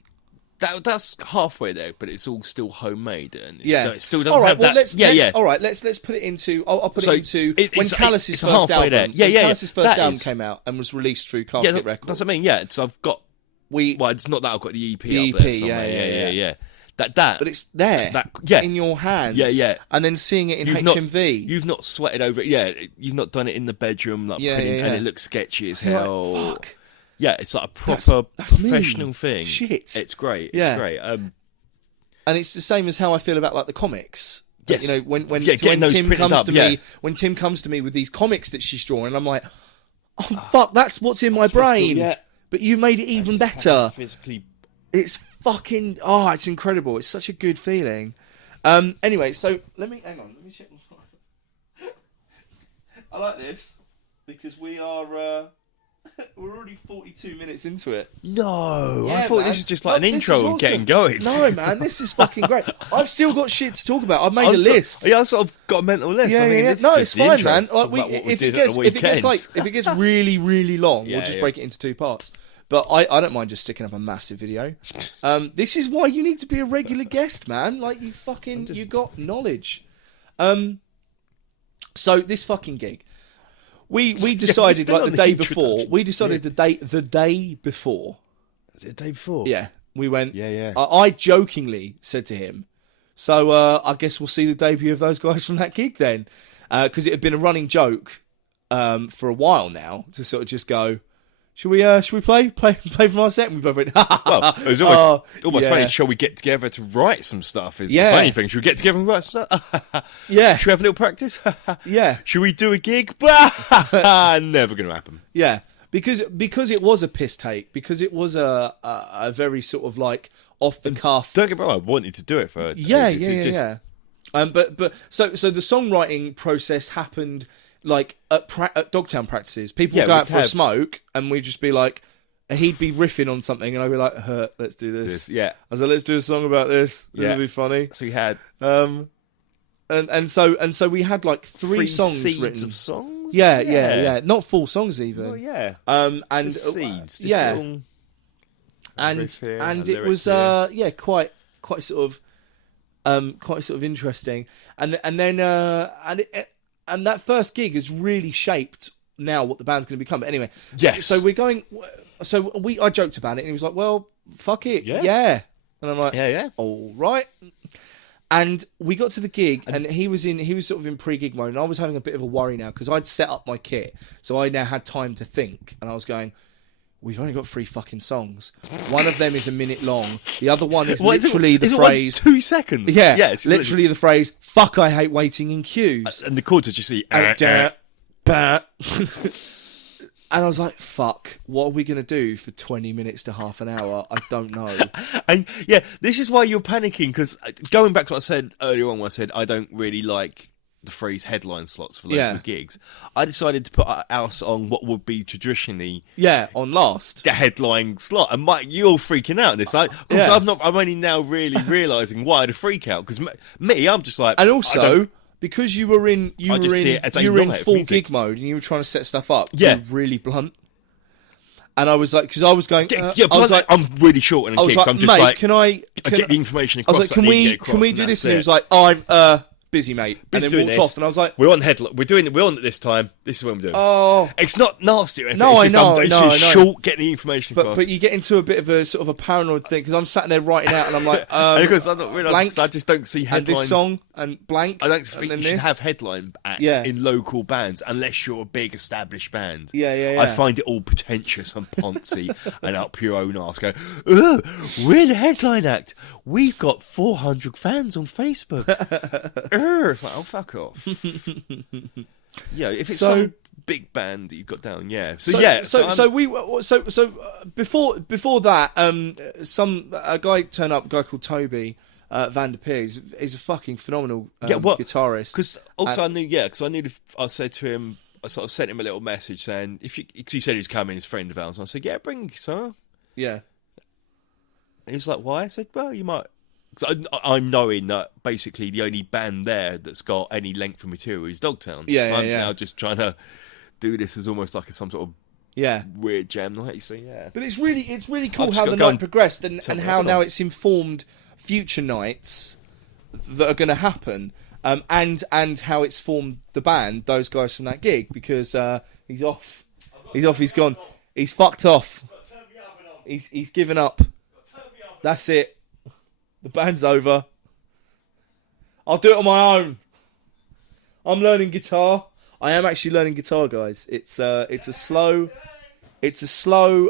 halfway there, but it's all still homemade, and it still doesn't all right, have well, that. All right, let's put it into. I'll put it into when Callus's first halfway album. there. Callus's first album came out and was released through Casket Records. That's what I mean. Yeah, so I've got. Well, it's not that I've got the EP. The up there EP, somewhere. Yeah. That. But it's there, in your hands. Yeah. And then seeing it in HMV. You've not sweated over it. Yeah, you've not done it in the bedroom, like and it looks sketchy as hell. Like, fuck. Yeah, it's like a proper professional thing. Shit. It's great. It's great. And it's the same as how I feel about like the comics. Yes. You know, when Tim comes to me with these comics that she's drawn, and I'm like, oh fuck, that's what's in my brain. Yeah. But you've made it even better. Physically. It's fucking it's incredible. It's such a good feeling. Anyway, so let me check my phone. I like this because we are we're already 42 minutes into it. No, I thought this was just like an intro and awesome. Getting going. No, man, this is fucking great. I've still got shit to talk about. I've made a list. Yeah, I sort of got a mental list. Yeah, It's no, just it's the fine, intro man. Like, about what we if did it at the if it gets really, really long, we'll just break it into 2 parts. But I don't mind just sticking up a massive video. This is why you need to be a regular guest, man. Like you you got knowledge. So this fucking gig. We decided like the day before. We decided the day before. Is it the day before? Yeah, we went. Yeah. I jokingly said to him, "So I guess we'll see the debut of those guys from that gig then," because it had been a running joke for a while now to sort of just go, Should we play from our set? And we both went, well, it was almost funny. Shall we get together to write some stuff? Is the funny thing. Should we get together and write stuff? Yeah. Should we have a little practice? Yeah. Should we do a gig? Never going to happen. Yeah. Because it was a piss take. Because it was a very sort of like off the cuff. Don't get me wrong. I wanted to do it for yeah. But so the songwriting process happened. Like at Dogtown practices, people would go out for a smoke, and we'd just be like, he'd be riffing on something, and I'd be like, let's do this. Yeah, I was like, let's do a song about this. It'll be funny. So we had, and so we had like three songs written. Of songs. Yeah. Not full songs even. Oh yeah. And just seeds. Just and it was quite sort of interesting, and that first gig has really shaped now what the band's going to become. But anyway, so we're going. So I joked about it, and he was like, "Well, fuck it, yeah." And I'm like, "Yeah, all right." And we got to the gig, and he was sort of in pre-gig mode, and I was having a bit of a worry now because I'd set up my kit, so I now had time to think, and I was going, we've only got 3 fucking songs. One of them is a minute long. The other one is literally the phrase... 2 seconds? Yeah, it's literally the phrase, fuck, I hate waiting in queues. And the chords are just the... And I was like, fuck, what are we going to do for 20 minutes to half an hour? I don't know. And yeah, this is why you're panicking, because going back to what I said earlier on, where I said I don't really like the phrase headline slots for local gigs, I decided to put our song what would be traditionally on last the headline slot. And Mike, you're all freaking out. And it's like, of course, I'm only now really realising why the freak out, because me, I'm just like, and also because you were in full music. gig mode and you were trying to set stuff up, you were really blunt. And I was like, because I was going, I was like, I'm really short on gigs. Like, I'm just like, can I get the information across? I was like, can we do this? And he was like, I'm busy, mate. Busy, and then walked off, and I was like, we're on headline. We're on at this time. This is what I'm doing. Oh, it's not nasty. Or anything. No, it's just short, getting the information across. But you get into a bit of a sort of a paranoid thing, because I'm sat there writing out, and I'm like, because I'm not realising, I just don't see headlines. And this song and blank. I don't think you should have headline acts in local bands unless you're a big established band. Yeah. I find it all pretentious and poncy and up your own arse. Go, we're the headline act. We've got 400 fans on Facebook. It's like, oh, fuck off. Yeah, if it's some big band that you've got down, before that, a guy turned up, a guy called Toby Van der Peer. He's a fucking phenomenal guitarist. Because also I knew. I said to him, I sort of sent him a little message saying, because he said he was coming, he's a friend of ours, and I said, yeah, bring a guitar. Yeah. He was like, why? I said, well, you might I'm knowing that basically the only band there that's got any length of material is Dogtown. Yeah, so yeah, I'm yeah. now just trying to do this as almost like some sort of weird jam night. So yeah, but it's really cool I've just how got the to go night progressed and tell how everyone. now it's informed future nights that are going to happen, and how it's formed the band, those guys from that gig, because he's off, he's gone, he's fucked off, he's given up. That's it. The band's over. I'll do it on my own. I'm learning guitar. I am actually learning guitar, guys. It's a slow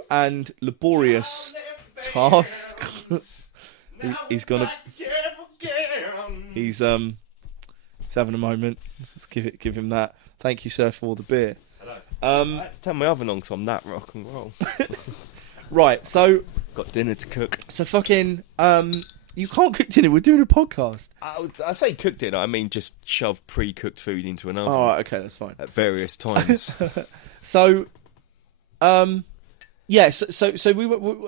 and laborious task. He's having a moment. Let's give him that. Thank you, sir, for all the beer. I had to turn my oven on because I'm that rock and roll. Right, so Got dinner to cook. So fucking you can't cook dinner. We're doing a podcast. I say cook dinner. I mean just shove pre-cooked food into an oven. Oh, okay, that's fine. At various times. So, yeah. So we were.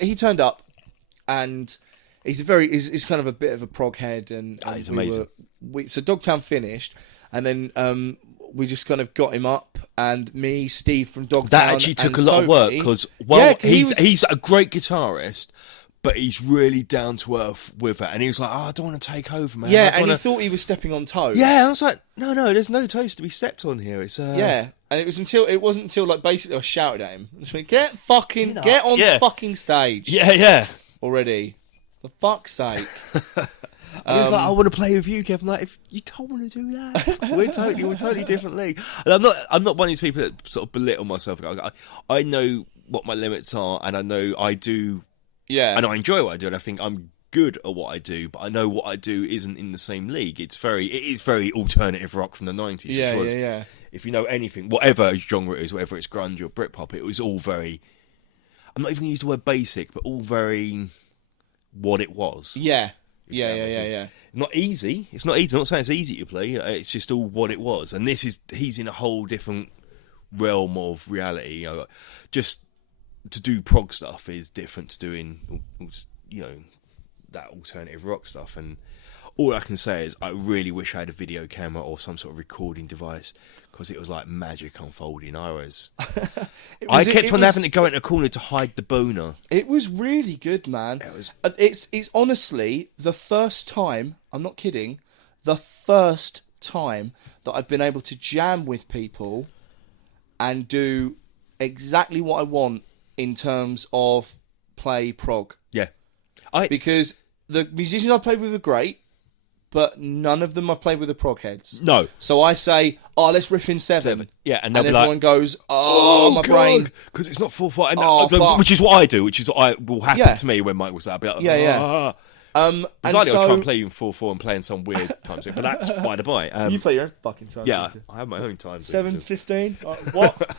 He turned up, and he's he's kind of a bit of a prog head, and he's amazing. So Dogtown finished, and then we just kind of got him up, and me, Steve from Dogtown. That actually took a lot of work because he's a great guitarist. But he's really down to earth with it, and he was like, "Oh, I don't want to take over, man." Yeah, and he thought he was stepping on toes. Yeah, I was like, "No, there's no toes to be stepped on here." It's yeah, and it wasn't until like basically I shouted at him, I just went, get on the fucking stage, yeah, already, for fuck's sake. And he was like, "I want to play with you, Kev." I'm like, "If you told me to do that, we're totally different league." And I'm not one of these people that sort of belittle myself. I know what my limits are, and I know I do. Yeah, and I enjoy what I do, and I think I'm good at what I do. But I know what I do isn't in the same league. It is very alternative rock from the 90s. Yeah. If you know anything, whatever genre it is, whether it's grunge or Britpop, it was all very. I'm not even going to use the word basic, but all very what it was. Yeah. Not easy. It's not easy. I'm not saying it's easy to play. It's just all what it was. And he's in a whole different realm of reality. Just to do prog stuff is different to doing, that alternative rock stuff. And all I can say is I really wish I had a video camera or some sort of recording device, because it was like magic unfolding. I kept on having to go into a corner to hide the boner. It was really good, man. It's honestly the first time, I'm not kidding, the first time that I've been able to jam with people and do exactly what I want in terms of play prog. Yeah. Because the musicians I played with were great, but none of them I've played with the prog heads. No. So I say, let's riff in 7. Yeah, and everyone goes, my brain. Because it's not 4/4. Fuck. Which is what I do, which is what will happen to me when Mike was there. I'll be like, Yeah. And I'll try and play in 4/4 and play in some weird time zone, but that's by the by. You play your own fucking time. Yeah, I have my own time. 7:15. What?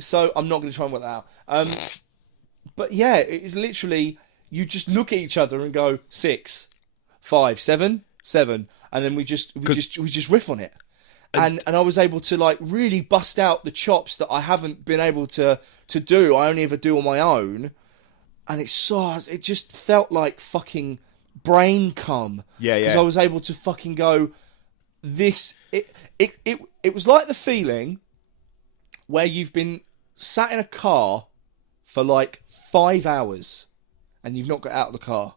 So I'm not going to try and work that out. But yeah, it's literally you just look at each other and go 6, 5, 7, 7, and then we just riff on it. And I was able to like really bust out the chops that I haven't been able to do. I only ever do on my own. And it just felt like fucking brain cum. Yeah. Because I was able to fucking go, it was like the feeling where you've been sat in a car for like 5 hours and you've not got out of the car.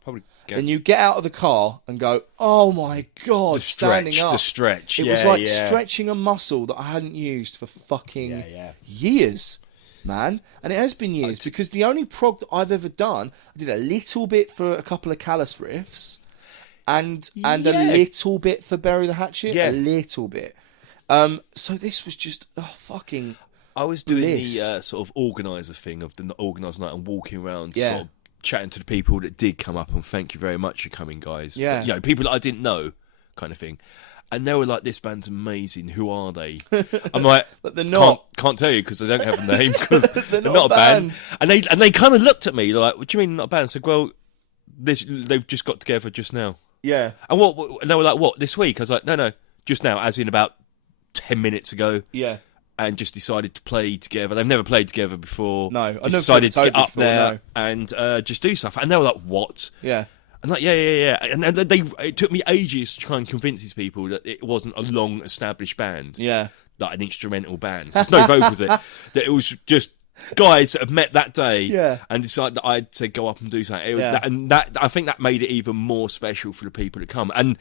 And you get out of the car and go, oh my God, standing up. The stretch. It was like stretching a muscle that I hadn't used for fucking years. Man, and it has been years, because the only prog that I've ever done, I did a little bit for a couple of Callous riffs, and a little bit for Bury the Hatchet, a little bit. So this was just fucking. I was doing the sort of organizer thing of the organised night and walking around, sort of chatting to the people that did come up and thank you very much for coming, guys. Yeah, people that I didn't know, kind of thing. And they were like, "This band's amazing. Who are they?" I'm like, but they're not. Can't tell you because they don't have a name, because they're not a band. And they kind of looked at me like, "What do you mean not a band?" I said, "Well, they've just got together just now." Yeah. And and they were like, "What, this week?" I was like, "No, just now, as in about 10 minutes ago." Yeah. And just decided to play together. They've never played together before. No, I decided to get up there and just do stuff. And they were like, "What?" Yeah. And like, yeah. And it took me ages to try and convince these people that it wasn't a long established band. Yeah. Like an instrumental band. There's no vocals in it. That it was just guys that have met that day and decided that I had to go up and do something. That I think that made it even more special for the people to come. And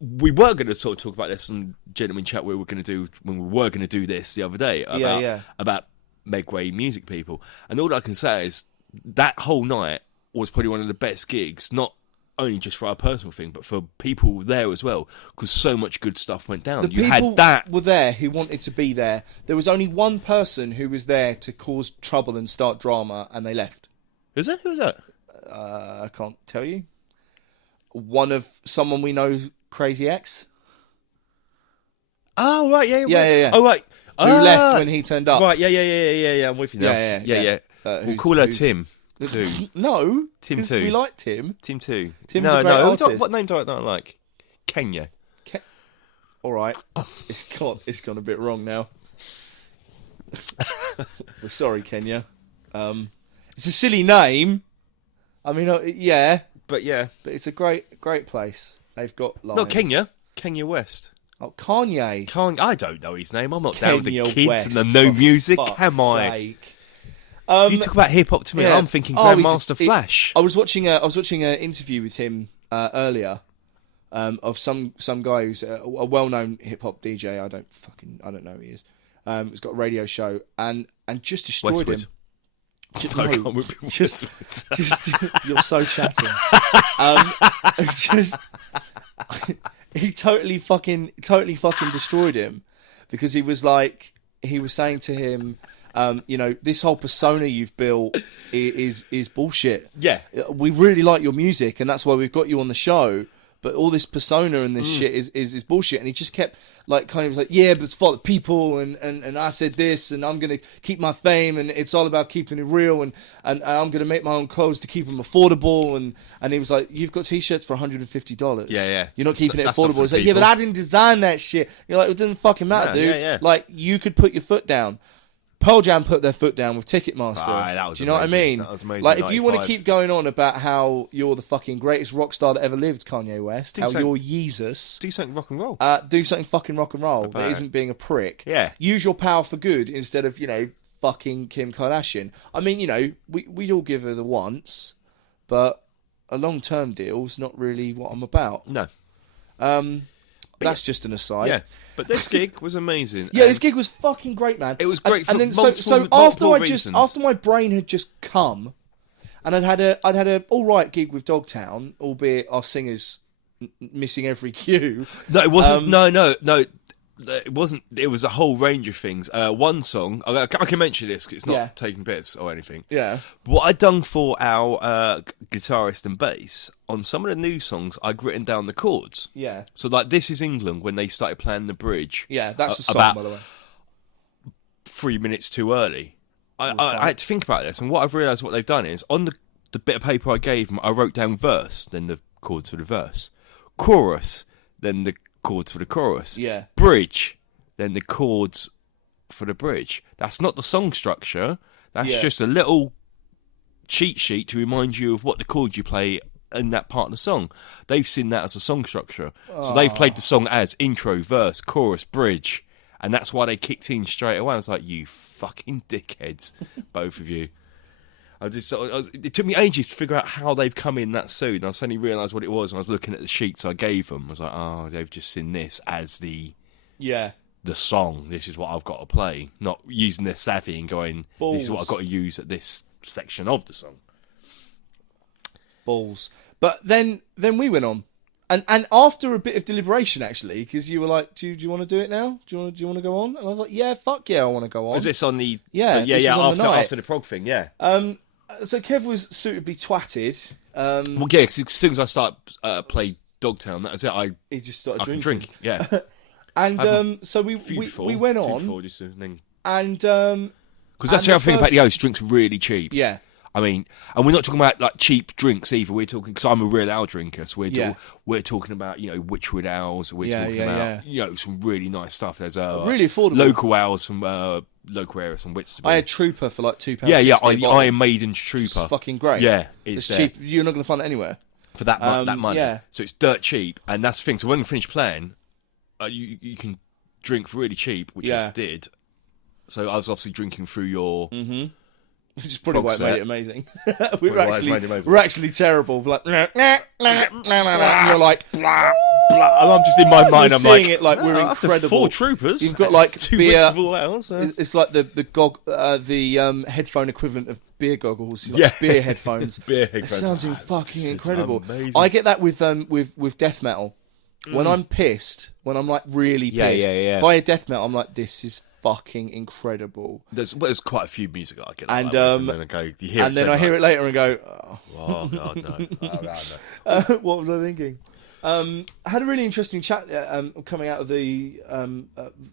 we were going to sort of talk about this on Gentleman Chat we were going to do when we were going to do this the other day about Megway music people. And all I can say is that whole night was probably one of the best gigs, not only just for our personal thing, but for people there as well, because so much good stuff went down. The people were there who wanted to be there. There was only one person who was there to cause trouble and start drama, and they left. Is there? Who was that? I can't tell you. Someone we know, Crazy X. Oh, right, yeah. Oh, right. Who left when he turned up. Right, yeah, I'm with you now. Yeah. We'll call her Tim. Two. No, Tim 2. We like Tim. Tim 2. Tim's a great artist. What name do I not like? Kenya. All right. It's gone a bit wrong now. We're sorry, Kenya. It's a silly name. I mean, but it's a great place. They've got lines. Not Kenya. Kenya West. Oh, Kanye. I don't know his name. I'm not Kenya down with the kids West, and the no music. Am I? Sake. You talk about hip hop to me. I'm thinking Grandmaster Flash. I was watching an interview with him earlier of some guy who's a well-known hip hop DJ. I don't know who he is. He's got a radio show and just destroyed Westwood. him. Just you're so chatting. He totally fucking destroyed him because he was saying to him, this whole persona you've built is bullshit. Yeah. We really like your music and that's why we've got you on the show. But all this persona and this shit is bullshit. And he just kept but it's for the people and I said this and I'm going to keep my fame and it's all about keeping it real and I'm going to make my own clothes to keep them affordable. And he was like, you've got t-shirts for $150. Yeah. You're not keeping it affordable. He's like, yeah, but I didn't design that shit. You're like, it doesn't fucking matter, dude. Yeah. Like, you could put your foot down. Pearl Jam put their foot down with Ticketmaster. That was Do you know amazing. what I mean? That was amazing. Like, if you want to keep going on about how you're the fucking greatest rock star that ever lived, Kanye West, you're Jesus. Do something rock and roll. Do something fucking rock and roll that isn't being a prick. Yeah. Use your power for good instead of, fucking Kim Kardashian. I mean, we all give her the once, but a long-term deal's not really what I'm about. No. That's just an aside. Yeah, but this gig was amazing. Yeah, this gig was fucking great, man. It was great. And then multiple after my brain had just come, and I'd had a all right gig with Dogtown, albeit our singers missing every cue. No, it wasn't. No. It wasn't. It was a whole range of things. One song, I can mention this because it's not taking bits or anything. Yeah. What I'd done for our guitarist and bass, on some of the new songs, I'd written down the chords. Yeah. So, like, This Is England, when they started playing the bridge. Yeah, that's a song, about by the way. 3 minutes too early. I had to think about this, and what I've realised what they've done is, on the bit of paper I gave them, I wrote down verse, then the chords for the verse. Chorus, then the chords for the chorus. Yeah. Bridge, then the chords for the bridge. That's not the song structure. That's just a little cheat sheet to remind you of what the chords you play in that part of the song. They've seen that as a song structure. So they've played the song as intro, verse, chorus, bridge. And that's why they kicked in straight away. I was like, you fucking dickheads, both of you. It took me ages to figure out how they've come in that soon. I suddenly realised what it was. I was looking at the sheets I gave them. I was like, oh, they've just seen this as the song. This is what I've got to play. Not using their savvy and going, this is what I've got to use at this section of the song. Balls. But then we went on. And after a bit of deliberation, actually, because you were like, do you want to do it now? Do you want to go on? And I was like, yeah, fuck yeah, I want to go on. Was this on the... after the prog thing, yeah. So Kev was suitably twatted. Well, yeah, because as soon as I start play Dogtown, that was it. He just started drinking. drinking. Yeah. And so we went on. And... Because that's the other thing about the Oast, drinks really cheap. Yeah. I mean, and we're not talking about like cheap drinks either. We're talking, because I'm a real ale drinker, so we're talking about, Witchwood ales. We're talking about some really nice stuff. There's really affordable local ales from local areas from Whitstable. I had Trooper for like £2. Yeah, Iron Maiden's Trooper. It's fucking great. Yeah, it's cheap. You're not going to find it anywhere. for that money. Yeah. So it's dirt cheap, and that's the thing. So when we finish playing, you can drink really cheap, which I did. So I was obviously drinking through your. Which is probably why it made it amazing. Amazing. We're actually terrible. Like, and you're like, blah, blah. And I'm just in my mind. I'm seeing like, it like we're incredible. 4 troopers. You've got like two beer. It's It's like the headphone equivalent of beer goggles. Like beer headphones. Beer headphones. It sounds fucking incredible. Amazing. I get that with death metal. When I'm pissed, when I'm like really pissed, if I hear death metal, I'm like, this is fucking incredible. There's quite a few music I get, and then I go, you hear and then I hear it later and go, oh god, no, oh god, no. What was I thinking? I had a really interesting chat coming out of the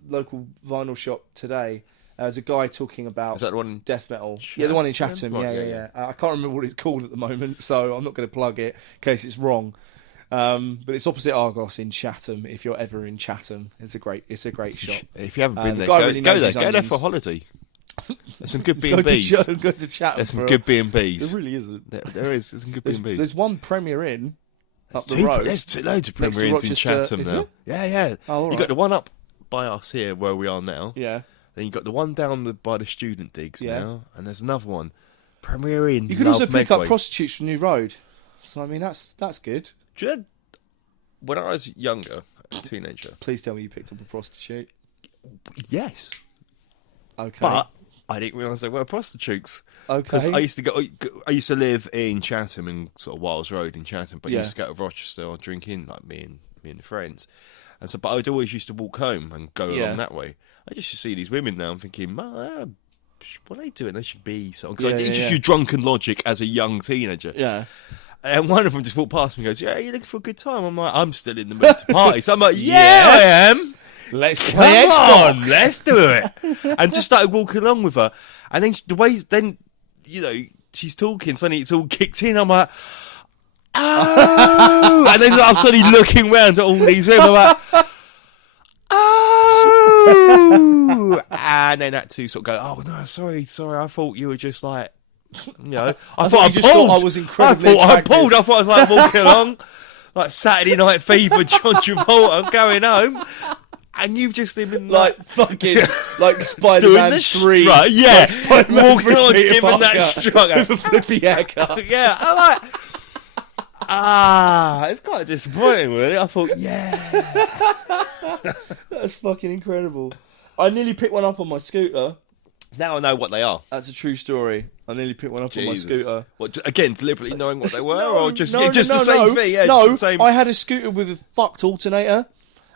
local vinyl shop today. There's a guy talking about Is that the one in death metal. Chatham? Yeah, the one in Chatham. Right, Yeah. I can't remember what it's called at the moment, so I'm not going to plug it in case it's wrong. But it's opposite Argos in Chatham. If you're ever in Chatham, it's a great shop. If you haven't been there, really go there. his Go there onions. for a holiday. There's some good B&Bs. Go to Chatham. There's some good B&Bs. There really isn't. There is. There's some good B&Bs. There's one Premier Inn up the road. There's loads of Premier Inns in Chatham now. Yeah. Oh, You got the one up by us here where we are now. Yeah. Then you got the one down by the student digs now, and there's another one. Premier Inn. You can also pick up prostitutes from New Road. So I mean, that's good. Do you know, when I was younger, a teenager. Please tell me you picked up a prostitute. Yes. Okay. But I didn't realise they were prostitutes. Okay. Because I used to live in Chatham, in sort of Wiles Road in Chatham, but I used to go to Rochester drinking, like me and friends. And so, but I'd always used to walk home and go along that way. I just see these women now. I'm thinking, what are they doing? They should be so. Because I introduced you drunken logic as a young teenager. Yeah. And one of them just walked past me and goes, "Yeah, you're looking for a good time." I'm like, "I'm still in the mood to party." So I'm like, "Yeah, I am. Let's Come on, let's do it." And just started walking along with her. And then she's talking. Suddenly it's all kicked in. I'm like, "Oh!" And then I'm suddenly looking round at all these women. I'm like, "Oh!" And then that two sort of go, "Oh no, sorry. I thought you were just like." I thought I was incredibly attractive. I thought I was like walking along, like Saturday Night Fever, John Travolta, going home, and you've just been like fucking like Spider-Man 3, strut, like Spider-Man walking on, giving that strut with a flippy haircut. Yeah, I'm like, it's kind of disappointing, really. I thought, that's fucking incredible. I nearly picked one up on my scooter. Now I know what they are. That's a true story. I nearly picked one up on my scooter. What, again, deliberately knowing what they were, or just the same thing? Yeah, no, just the same. I had a scooter with a fucked alternator,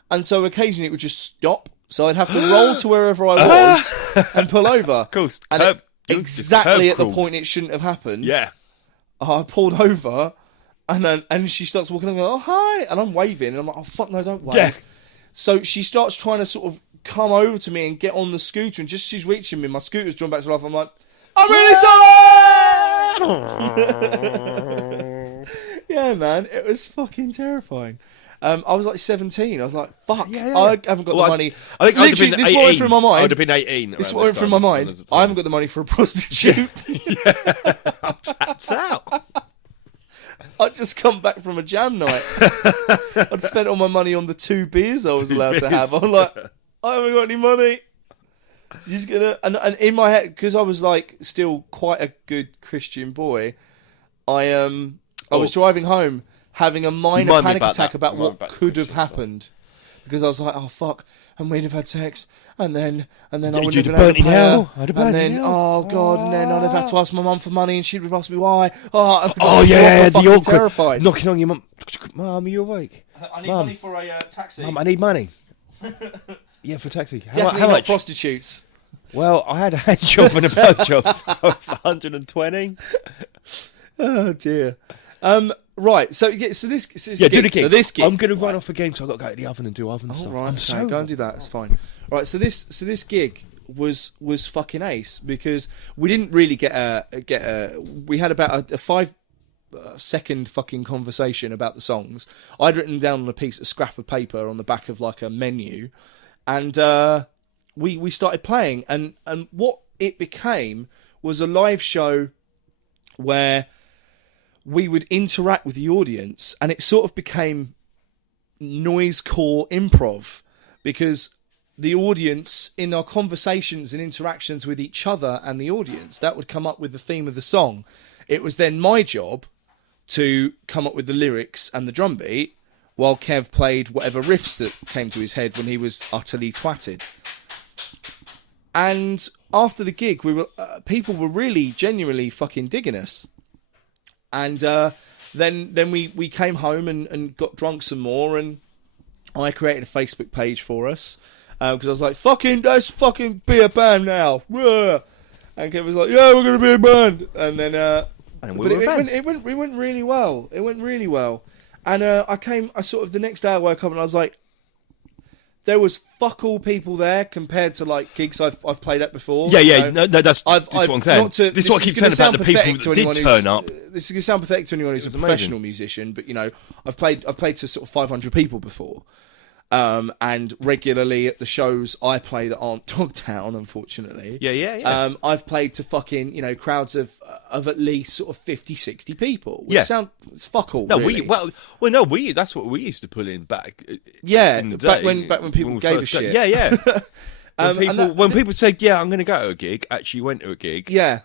and so occasionally it would just stop. So I'd have to roll to wherever I was and pull over. Of course, and exactly at the point it shouldn't have happened. Yeah, I pulled over, and she starts walking along. Oh hi, and I'm waving, and I'm like, oh fuck no, don't wave. Yeah. So she starts trying to sort of come over to me and get on the scooter, and just as she's reaching me, my scooter's drawn back to life. I'm like, I'm really sorry. Yeah, man, it was fucking terrifying. I was like 17. I was like, fuck, I haven't got the money. I think literally, this is what went through my mind. I would have been 18. This is what went through my mind. I haven't got the money for a prostitute. I'm tapped out. I'd just come back from a jam night. I'd spent all my money on the 2 beers I was allowed to have. I'm like, I haven't got any money. She's gonna and in my head, because I was like still quite a good Christian boy, I was driving home having a minor panic attack about what could have happened, because I was like, oh fuck, and we'd have had sex, and then I wouldn't have been able to pay her, and then oh god, and then I'd have had to ask my mum for money, and she'd have asked me why. The awkward, terrified, knocking on your mum. Mum, are you awake? I need money for a taxi. Mum, I need money. Yeah, for taxi. How much? Prostitutes. Well, I had a hand job and a blow job, so I was 120. Oh dear. Right. So this do the gig. So this gig. I'm going to run off a game, so I've got to go to the oven and do oven stuff. Right. Go and do that. It's fine. Right. So this gig was fucking ace, because we didn't really get a. We had about a 5-second fucking conversation about the songs. I'd written them down on a piece of scrap of paper on the back of like a menu, and we started playing, and what it became was a live show where we would interact with the audience, and it sort of became noisecore improv, because the audience, in our conversations and interactions with each other and the audience, that would come up with the theme of the song. It was then my job to come up with the lyrics and the drum beat, while Kev played whatever riffs that came to his head when he was utterly twatted. And after the gig, people were really genuinely fucking digging us. And then we came home and got drunk some more, and I created a Facebook page for us, because I was like, let's fucking be a band now. Yeah. And Kev was like, yeah, we're going to be a band. And then it went really well. It went really well. And I sort of, the next day I woke up and I was like, there was fuck all people there compared to like gigs I've played at before. Yeah, yeah, you know? No, that's what I'm saying. This is what I keep saying about the people that did turn up. This is going to sound pathetic to anyone who's a professional musician, but you know, I've played to sort of 500 people before. And regularly at the shows I play that aren't Dogtown, unfortunately. Yeah. I've played to fucking, you know, crowds of at least sort of 50, 60 people. Which it's fuck all. No, really. That's what we used to pull in back. In the day, back when people gave a shit. Yeah. When people said, "Yeah, I'm going to go to a gig," actually went to a gig. Yeah,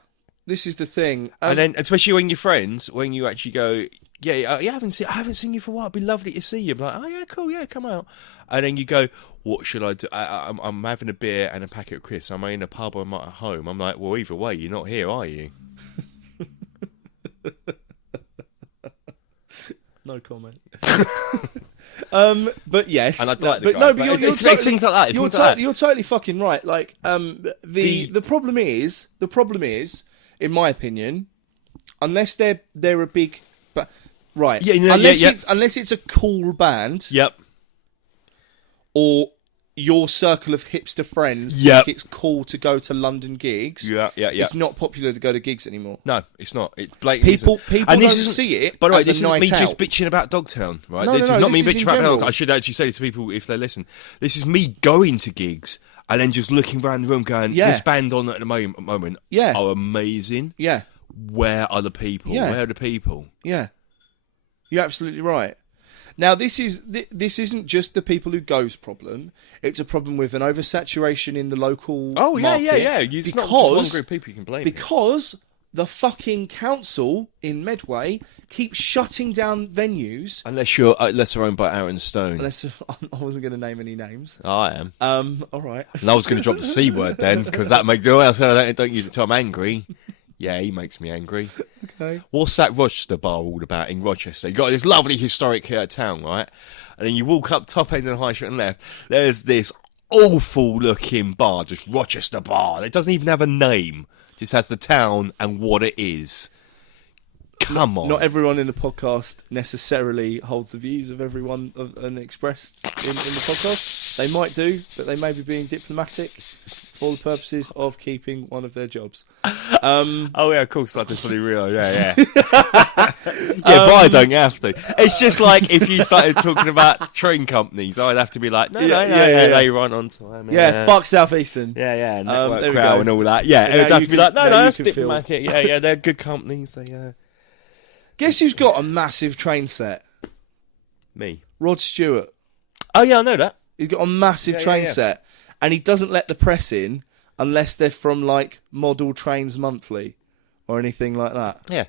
this is the thing. And then, especially when you're friends, when you actually go, I haven't seen you for a while. It'd be lovely to see you. I'm like, oh yeah, cool, yeah, come out. And then you go, what should I do? I'm having a beer and a packet of crisps. Am I in a pub or am I at home? I'm like, well, either way, you're not here, are you? No comment. But yes, and I'd like but you're totally, things like that. You're totally fucking right. Like, the problem is, in my opinion, unless they're a big, but right, unless it's a cool band, yep, or your circle of hipster friends think it's cool to go to London gigs. Yeah. It's not popular to go to gigs anymore. No, it's not. It's blatantly people don't see it. By the way, as this a isn't me night just out. bitching about Dogtown, right? No, this is not me this is bitching in about general. Dogtown. I should actually say this to people if they listen. This is me going to gigs and then just looking around the room going, this band on at the moment are amazing. Yeah. Where are the people? Yeah. Where are the people? Yeah. You're absolutely right. Now, this isn't just the people who go's problem. It's a problem with an oversaturation in the local market. Yeah. It's not just one group of people you can blame. Because the fucking council in Medway keeps shutting down venues. Unless they're owned by Aaron Stone. I wasn't going to name any names. I am. All right. And I was going to drop the C word then, because that makes... I don't use it till I'm angry. Yeah, he makes me angry. Okay. What's that Rochester bar all about in Rochester? You got this lovely historic town, right? And then you walk up top end of the High Street and left. There's this awful looking bar, just Rochester Bar. It doesn't even have a name. It just has the town and what it is. Come on. Not everyone in the podcast necessarily holds the views of everyone and expressed in the podcast. They might do, but they may be being diplomatic for the purposes of keeping one of their jobs. Oh yeah, of course, I just suddenly realised. Yeah. But I don't have to. It's just like if you started talking about train companies, I'd have to be like, no, they run on time. Yeah, fuck Southeastern. Yeah, Network Crowd and all that. Yeah, it'd have to be like, no, that's diplomatic. Yeah, they're good companies. Guess who's got a massive train set? Me. Rod Stewart. Oh yeah, I know that. He's got a massive train set, and he doesn't let the press in unless they're from like Model Trains Monthly or anything like that. Yeah.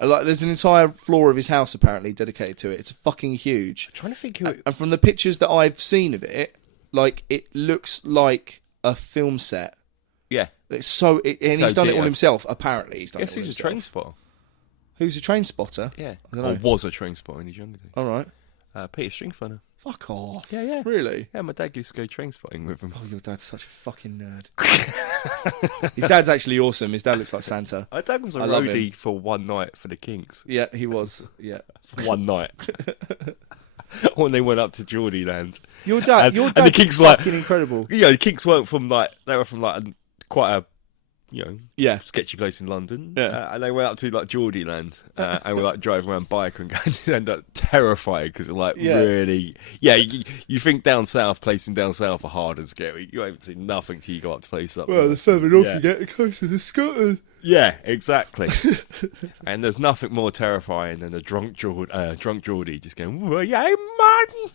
Like, there's an entire floor of his house apparently dedicated to it. It's fucking huge. I'm trying to think who. And from the pictures that I've seen of it, like, it looks like a film set. Yeah. It's and he's done it all himself. Apparently, he's done it all himself. Guess who's a train spotter? Who's a train spotter? Yeah. I don't know. Or was a train spotter in his younger days. All right. Peter Stringfunner. Fuck off. Yeah. Really? Yeah, my dad used to go train spotting with him. Oh, your dad's such a fucking nerd. His dad's actually awesome. His dad looks like Santa. My dad was a roadie for one night for the Kinks. Yeah, he was. Yeah. One night. When they went up to Geordieland. Your dad and the Kinks fucking incredible. Yeah, the Kinks weren't from like, they were from like quite a sketchy place in London. Yeah. And they went up to like Geordie Land and were like driving around biker and going to end up terrified because it's like really, you think down south, places down south are hard and scary. You won't see nothing till you go up to places up Well, the further north you get, the closer to Scotland. Yeah, exactly. And there's nothing more terrifying than a drunk Geordie just going, "Well, yeah, man,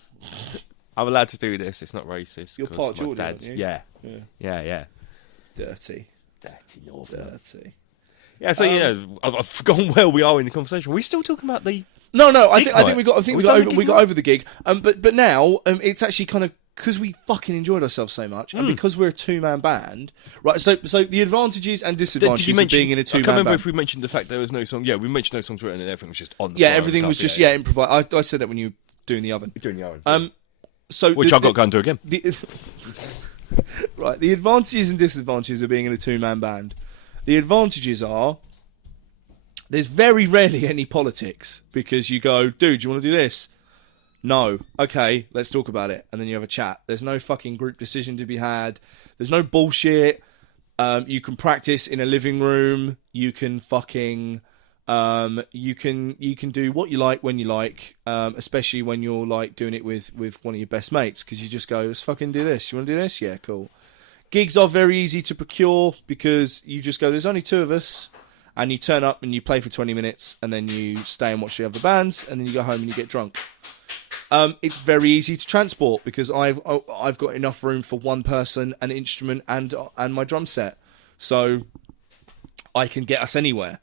I'm allowed to do this. It's not racist." You're part Geordie, aren't you? Yeah. Dirty Northern. Dirty. Yeah, so I've forgotten where we are in the conversation. Are we still talking about the? No. I think we got over the gig. But now it's actually kind of because we fucking enjoyed ourselves so much, and because we're a 2-man band, right? So the advantages and disadvantages of being in a 2-man band. I can't remember if we mentioned the fact there was no song. Yeah, we mentioned no songs written, and everything was just on the. Yeah, everything was just improvised. I said that when you were doing the oven. Doing the oven. Which I've got to go and do again. Right, the advantages and disadvantages of being in a 2-man band. The advantages are there's very rarely any politics because you go, dude, do you want to do this? No. Okay, let's talk about it. And then you have a chat. There's no fucking group decision to be had. There's no bullshit. You can practice in a living room. You can fucking... you can do what you like when you like, especially when you're like doing it with one of your best mates, because you just go, let's fucking do this. You want to do this? Yeah, cool. Gigs are very easy to procure because you just go, there's only 2 of us, and you turn up and you play for 20 minutes, and then you stay and watch the other bands, and then you go home and you get drunk. It's very easy to transport because I've got enough room for one person, an instrument, and my drum set, so I can get us anywhere.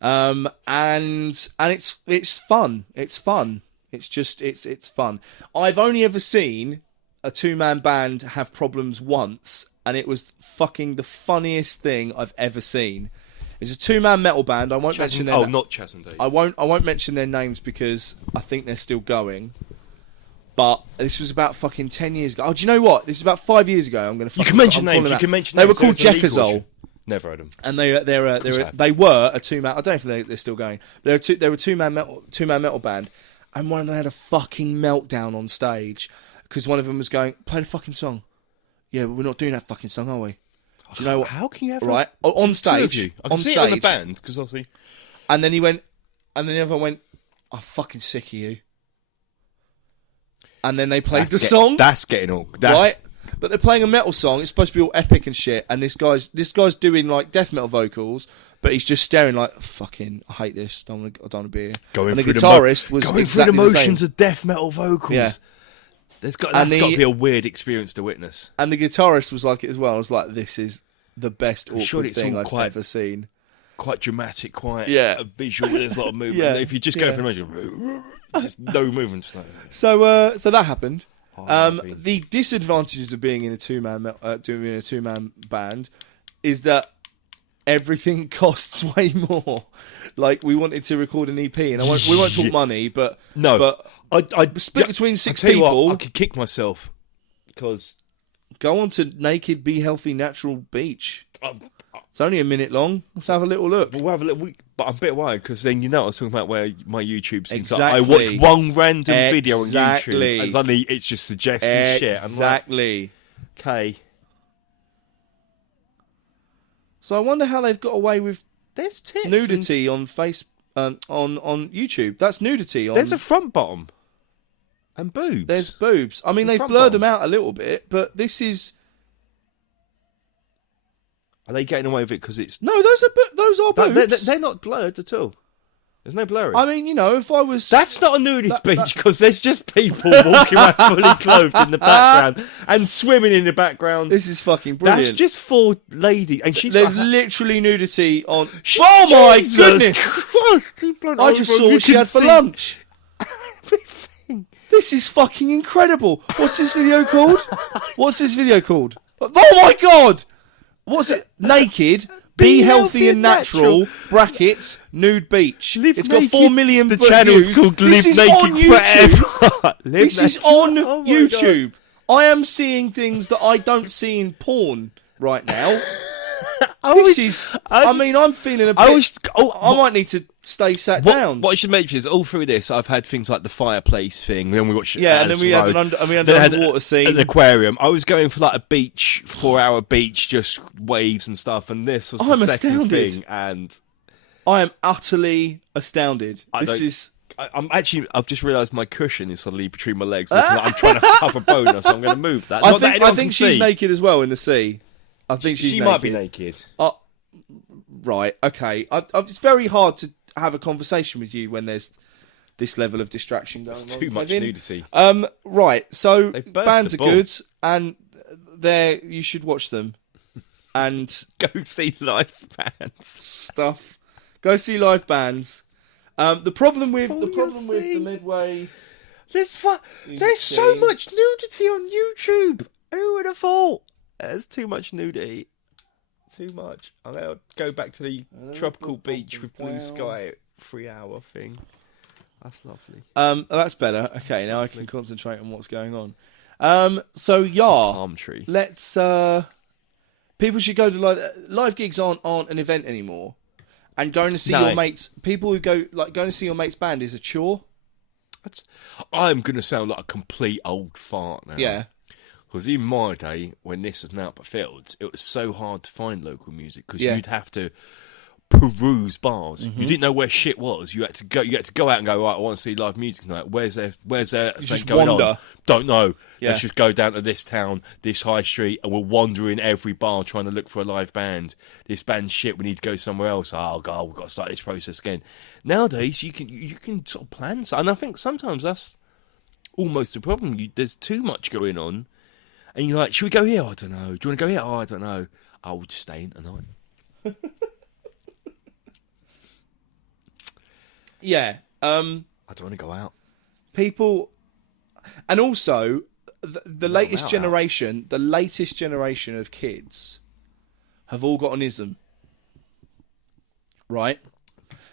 And it's fun. It's fun. It's fun. I've only ever seen a 2-man band have problems once, and it was fucking the funniest thing I've ever seen. It's a 2-man metal band. I won't mention their not Chas and Dave. I won't mention their names because I think they're still going. But this was about fucking 10 years ago. Oh, do you know what? This is about 5 years ago. I'm going to. You can mention names. You can mention. They were called Jekyll. Never heard them. And they were a 2-man. I don't know if they're still going. They were a 2-man metal band, and one of them had a fucking meltdown on stage because one of them was going, play the fucking song. Yeah, but we're not doing that fucking song, are we? Do you know what? How can you have on stage? 2 of you. I can see it on the band because obviously. And then he went, and then the other one went, I'm fucking sick of you. And then they played the song. That's getting all right. But they're playing a metal song. It's supposed to be all epic and shit. And this guy's doing like death metal vocals, but he's just staring like, fucking, I hate this. I don't want to be here. Going and through the guitarist was going exactly through the motions of death metal vocals. Yeah. That's got to be a weird experience to witness. And the guitarist was like it as well. I was like, this is the best awkward thing I've ever seen. Quite dramatic, quite a visual. There's a lot of movement. Yeah. If you just go for the motion, just no movement. So that happened. The disadvantages of being in a 2-man band is that everything costs way more. Like we wanted to record an EP, and we won't talk money, but no, but I'd split between 6 people. I could kick myself because go on to Naked Be Healthy Natural Beach. It's only a minute long. Let's have a little look. We'll have a little. But I'm a bit worried because then I was talking about where my YouTube scenes are. Exactly. I watched one random video on YouTube, and suddenly it's just suggesting shit. Exactly. Okay. So I wonder how they've got away with there's tits nudity on on YouTube. That's nudity. There's a front bottom and boobs. There's boobs. I mean, they've blurred them out a little bit, but this is. Are they getting away with it because it's... No, those are boobs. They're not blurred at all. There's no blurring. I mean, if I was... That's not a nudist beach because there's just people walking around fully clothed in the background and swimming in the background. This is fucking brilliant. That's just for ladies. And there's literally nudity on... Oh my goodness! Christ, I just saw what she had for lunch. Everything. This is fucking incredible. What's this video called? Oh my god! What's it? Naked, be healthy and natural, brackets, nude beach. It's got 4 million views. The channel's called Live Naked Forever. This is on YouTube. I am seeing things that I don't see in porn right now. I'm feeling a bit. I might need to stay sat down. What I should mention is, all through this, I've had things like the fireplace thing. Then we watched, and then we had an underwater scene, an aquarium. I was going for like a beach, 4-hour beach, just waves and stuff. And this was the second astounded. thing. And I am utterly astounded. I've just realised my cushion is suddenly between my legs. Looking like I'm trying to have a boner, so I'm going to move that. I think she's naked as well in the sea. I think she might be naked. Right, okay. It's very hard to have a conversation with you when there's this level of distraction going on. It's too much nudity. Right, so bands are ball. good, and you should watch them. And go see live bands stuff. Go see live bands. The problem with the Midway, there's so much nudity on YouTube. Who would have thought? There's too much nudity. Too much. I'm gonna go back to the tropical beach with blue sky 3-hour thing. That's lovely. That's better. Okay, now I can concentrate on what's going on. So palm tree. Let's. People should go to live gigs aren't an event anymore. And going to see your mates, people who going to see your mate's band is a chore. I'm going to sound like a complete old fart now. Yeah. Because in my day, when this was now at Fields, it was so hard to find local music because you'd have to peruse bars. Mm-hmm. You didn't know where shit was. You had to go out and go, right, I want to see live music tonight. Where's there something going on? Don't know. Yeah. Let's just go down to this town, this high street, and we'll wander in every bar trying to look for a live band. This band's shit, we need to go somewhere else. Oh god, we've got to start this process again. Nowadays you can sort of plan something, and I think sometimes that's almost a problem. There's too much going on. And you're like, should we go here? I don't know. Do you want to go here? Oh, I don't know. I'll just stay in tonight. Yeah. I don't want to go out. People, and also the latest generation of kids have all got an ism, right?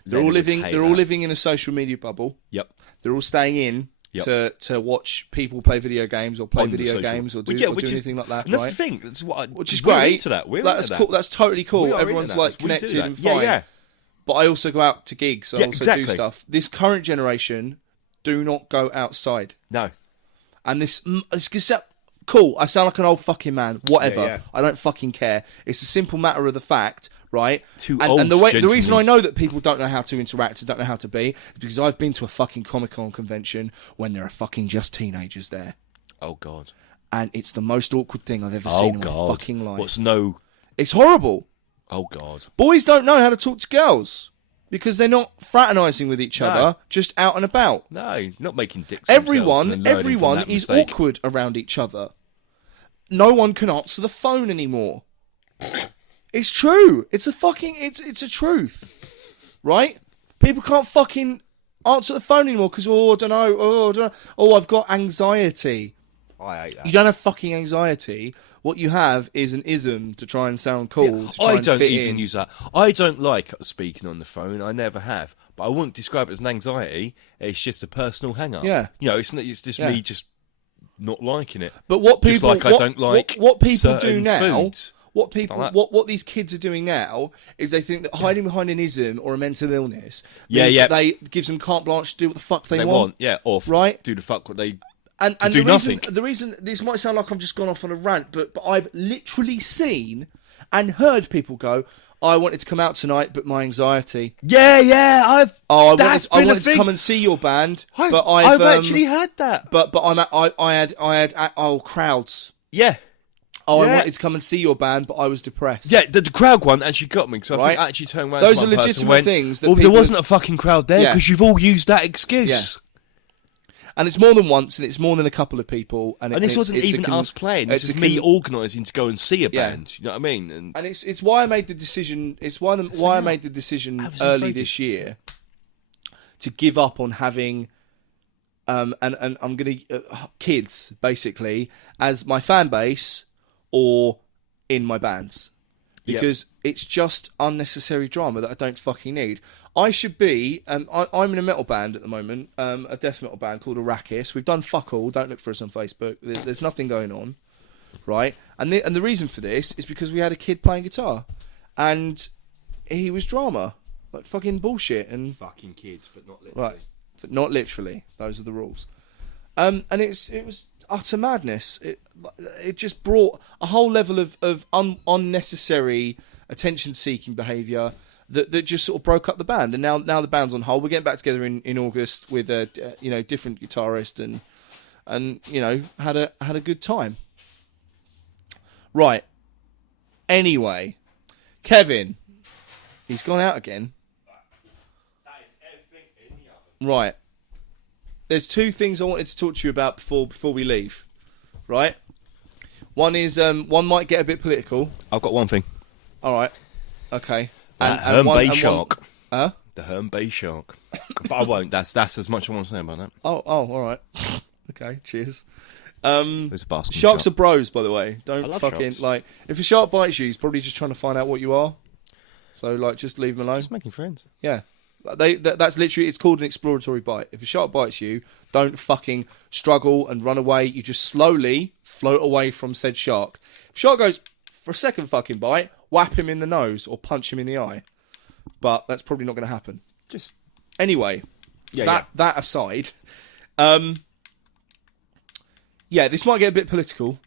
They're all living in a social media bubble. Yep. They're all staying in. Yep. To watch people play video games or play video games or do anything like that. And that's right? the thing. That's which is great. Into that. That's cool. That's totally cool. Everyone's like connected and fine. Yeah. But I also go out to gigs. I also do stuff. This current generation do not go outside. No. And it's cool. I sound like an old fucking man. Whatever. Yeah. I don't fucking care. It's a simple matter of the fact, right? And the reason I know that people don't know how to interact and don't know how to be is because I've been to a fucking Comic-Con convention when there are fucking just teenagers there. Oh god. And it's the most awkward thing I've ever seen in my fucking life. It's horrible. Oh god. Boys don't know how to talk to girls because they're not fraternising with each other, just out and about. No, not making dicks. Everyone is awkward around each other. No one can answer the phone anymore. It's true. It's a truth. Right? People can't fucking answer the phone anymore because, I don't know. Oh, I've got anxiety. I hate that. You don't have fucking anxiety. What you have is an ism to try and sound cool. Yeah, I don't even use that. I don't like speaking on the phone. I never have. But I wouldn't describe it as an anxiety. It's just a personal hang-up. Yeah. It's just me just not liking it. But what people... Just like I don't like what people do now... foods. What these kids are doing now is they think that hiding behind an ism or a mental illness that gives them carte blanche to do what the fuck they want. Yeah, or do the fuck what they... And do nothing. The reason this might sound like I'm just gone off on a rant, but I've literally seen and heard people go, I wanted to come out tonight, but my anxiety. Yeah, I wanted to come and see your band, but I've actually had that. But I had crowds. Yeah. I wanted to come and see your band, but I was depressed. Yeah, the crowd one actually got me because I think I actually turned around. Those are legitimate things. There wasn't a fucking crowd there because you've all used that excuse. Yeah. And it's more than once, and it's more than a couple of people. And this wasn't even us playing. This is me organising to go and see a band. You know what I mean? And it's why I made the decision. It's why I made the decision early this year to give up on having, and I'm gonna kids basically as my fan base or in my bands. Because it's just unnecessary drama that I don't fucking need. I should be... I'm in a metal band at the moment, a death metal band called Arrakis. We've done fuck all. Don't look for us on Facebook. There's nothing going on, right? And the reason for this is because we had a kid playing guitar. and he was drama, like fucking bullshit and fucking kids, but not literally. right, but not literally. Those are the rules. And it was utter madness. It just brought a whole level of unnecessary attention-seeking behaviour that just sort of broke up the band. And now the band's on hold. We're getting back together in August with a different guitarist and had a good time. Right. Anyway, Kevin, he's gone out again. That is everything in the oven. Right. There's two things I wanted to talk to you about before we leave. Right. One is one might get a bit political. I've got one thing. All right. Okay. Herne Bay shark. Huh? The Herne Bay shark. But I won't. That's as much I want to say about that. Oh, all right. Okay. Cheers. There's a basket. Sharks are bros, by the way. Don't I love fucking sharks. if a shark bites you, he's probably just trying to find out what you are. So just leave him alone. Just making friends. Yeah. That's literally, it's called an exploratory bite. If a shark bites you, don't fucking struggle and run away. You just slowly float away from said shark. If shark goes for a second fucking bite, whap him in the nose or punch him in the eye. But that's probably not going to happen. Just anyway, that aside, this might get a bit political.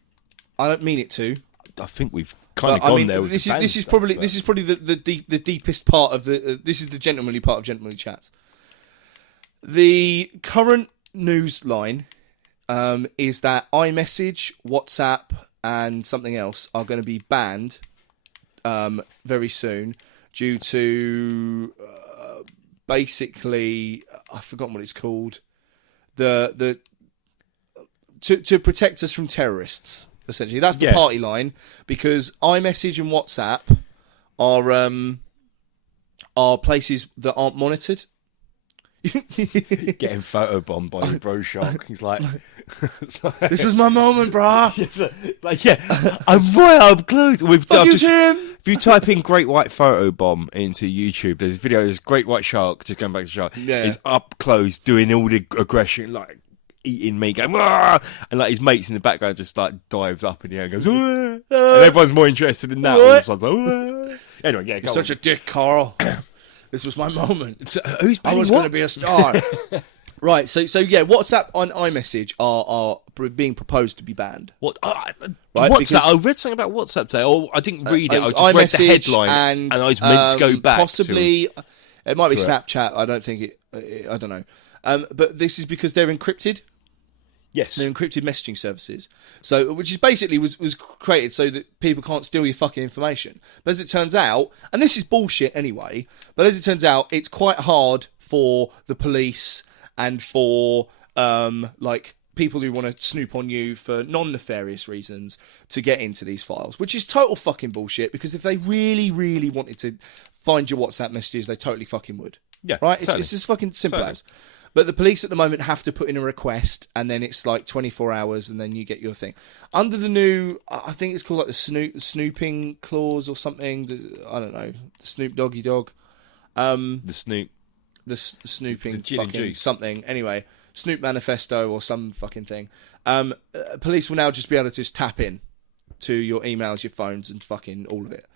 I don't mean it to. I think we've kind of gone there with this is probably the deepest part of the this is the gentlemanly part of Gentlemanly Chats. The current news line is that iMessage, WhatsApp and something else are going to be banned very soon due to basically I've forgotten what it's called, to protect us from terrorists. Essentially, that's the party line, because iMessage and WhatsApp are places that aren't monitored. Getting photobombed by your bro shark. He's like, "This is my moment, brah." I'm right up close. Fuck you, Tim. If you type in "Great White Photobomb" into YouTube, there's a video. There's Great White Shark. Just going back to shark. Yeah. He's up close doing all the aggression, like eating meat, going, "Wah!" And like his mates in the background just like dives up in the air and goes, "Wah!" And everyone's more interested in that. All of a sudden, like, anyway, You're such a dick, Carl. This was my moment. So, who's I was going to be a star. Right, so WhatsApp and iMessage are being proposed to be banned. What? Right, WhatsApp? I read something about WhatsApp today. Oh, I didn't read it. I just read the headline, and I was meant to go back. Possibly, it might be Snapchat. I don't think it. I don't know. But this is because they're encrypted. Yes, they're encrypted messaging services. So, which is basically was created so that people can't steal your fucking information. But as it turns out, and this is bullshit anyway, but as it turns out, it's quite hard for the police and for like people who want to snoop on you for non-nefarious reasons to get into these files, which is total fucking bullshit, because if they really, really wanted to find your WhatsApp messages, they totally fucking would. Yeah, right? Totally. It's just fucking simple as. But the police at the moment have to put in a request, and then it's like 24 hours, and then you get your thing. Under the new, I think it's called like the snooping clause or something. I don't know. The Snoop Doggy Dog. The Snoop. The snooping the fucking something. Anyway, Snoop Manifesto or some fucking thing. Police will now just be able to just tap in to your emails, your phones, and fucking all of it.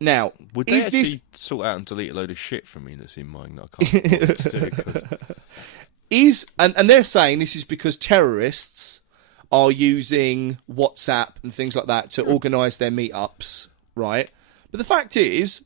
Now, would they actually sort out and delete a load of shit from me that's in mine that I can't afford to do? And they're saying this is because terrorists are using WhatsApp and things like that to organise their meetups, right? But the fact is,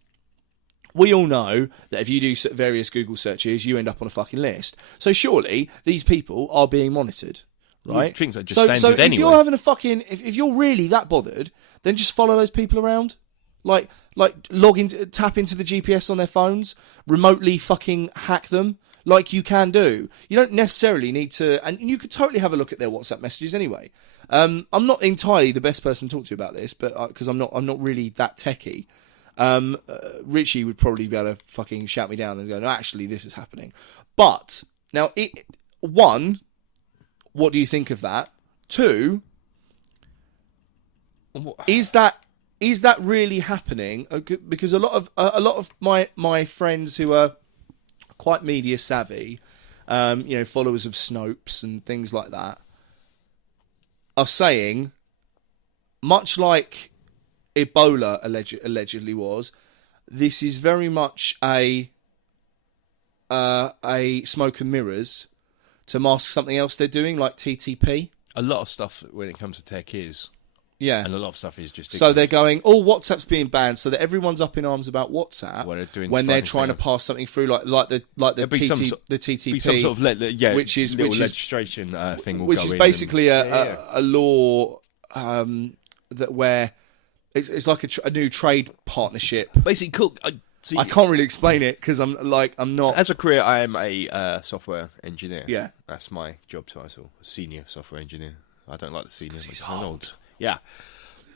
we all know that if you do various Google searches, you end up on a fucking list. So surely these people are being monitored, right? Things are just standard anyway. If you're having a fucking, if you're really that bothered, then just follow those people around. Like tap into the GPS on their phones, remotely fucking hack them, like you can do. You don't necessarily need to, and you could totally have a look at their WhatsApp messages anyway. I'm not entirely the best person to talk to about this, but because I'm not really that techie. Richie would probably be able to fucking shout me down and go, no, actually, this is happening. But now, one, what do you think of that? Two, is that really happening? Because a lot of my friends who are quite media savvy, followers of Snopes and things like that, are saying, much like Ebola allegedly was. This is very much a smoke and mirrors to mask something else they're doing, like TTP. A lot of stuff when it comes to tech is. Yeah. And a lot of stuff is just... So they're going, WhatsApp's being banned, so that everyone's up in arms about WhatsApp when they're trying to pass something through, like the TTP, be some sort of which is legislation thing, which is basically a law that where it's like a new trade partnership. Basically, cool. I can't really explain it because I'm not. As a career, I am a software engineer. Yeah, that's my job title, senior software engineer. I don't like the senior. He's old. Yeah,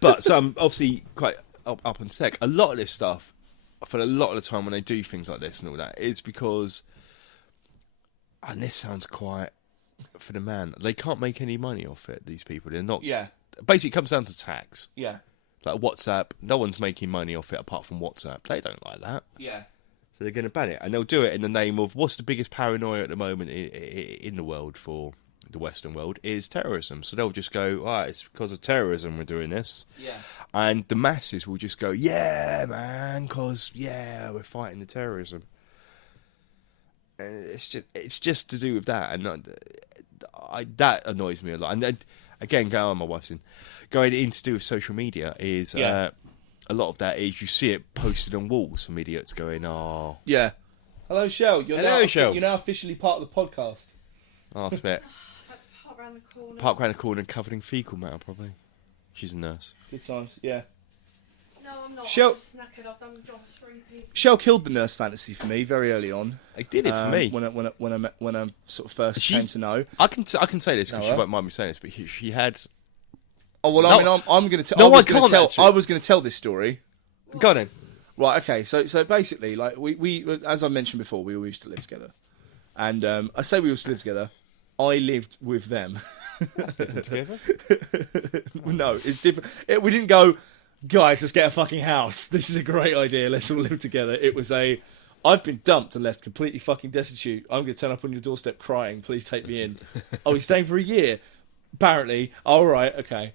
but so I'm obviously quite up on tech. A lot of this stuff, for a lot of the time when they do things like this and all that, is because, and this sounds quite for the man, they can't make any money off it. These people, they're not. Yeah. Basically, it comes down to tax. Yeah. Like WhatsApp, no one's making money off it apart from WhatsApp. They don't like that. Yeah. So they're going to ban it, and they'll do it in the name of what's the biggest paranoia at the moment in the world for the Western world is terrorism. So they'll just go, it's because of terrorism we're doing this. Yeah. And the masses will just go, yeah, man, because, we're fighting the terrorism. And it's just to do with that. And that annoys me a lot. And then, again, my wife's in. Going in to do with social media is... a lot of that is you see it posted on walls from idiots going, Yeah. Hello, Shell. Shell. You're now officially part of the podcast. Oh, that's a bit... Park around the corner covered in fecal matter, probably. She's a nurse. Good times, yeah. No, I'm not. Shell... I'm just knackered. I've done the job for 3 people. Shell killed the nurse fantasy for me very early on. It did it for me. When I sort of first came to know. I can say this because she won't mind me saying this, but she had... Oh, well, I'm going to tell... I was going to tell this story. What? Go on then. Right, okay. So basically, like, we as I mentioned before, we all used to live together. And I say we used to live together. I lived with them. That's living together? No, it's different. We didn't go, guys, let's get a fucking house. This is a great idea. Let's all live together. It was I've been dumped and left completely fucking destitute. I'm going to turn up on your doorstep crying. Please take me in. Oh, he's staying for a year. Apparently. All right, okay.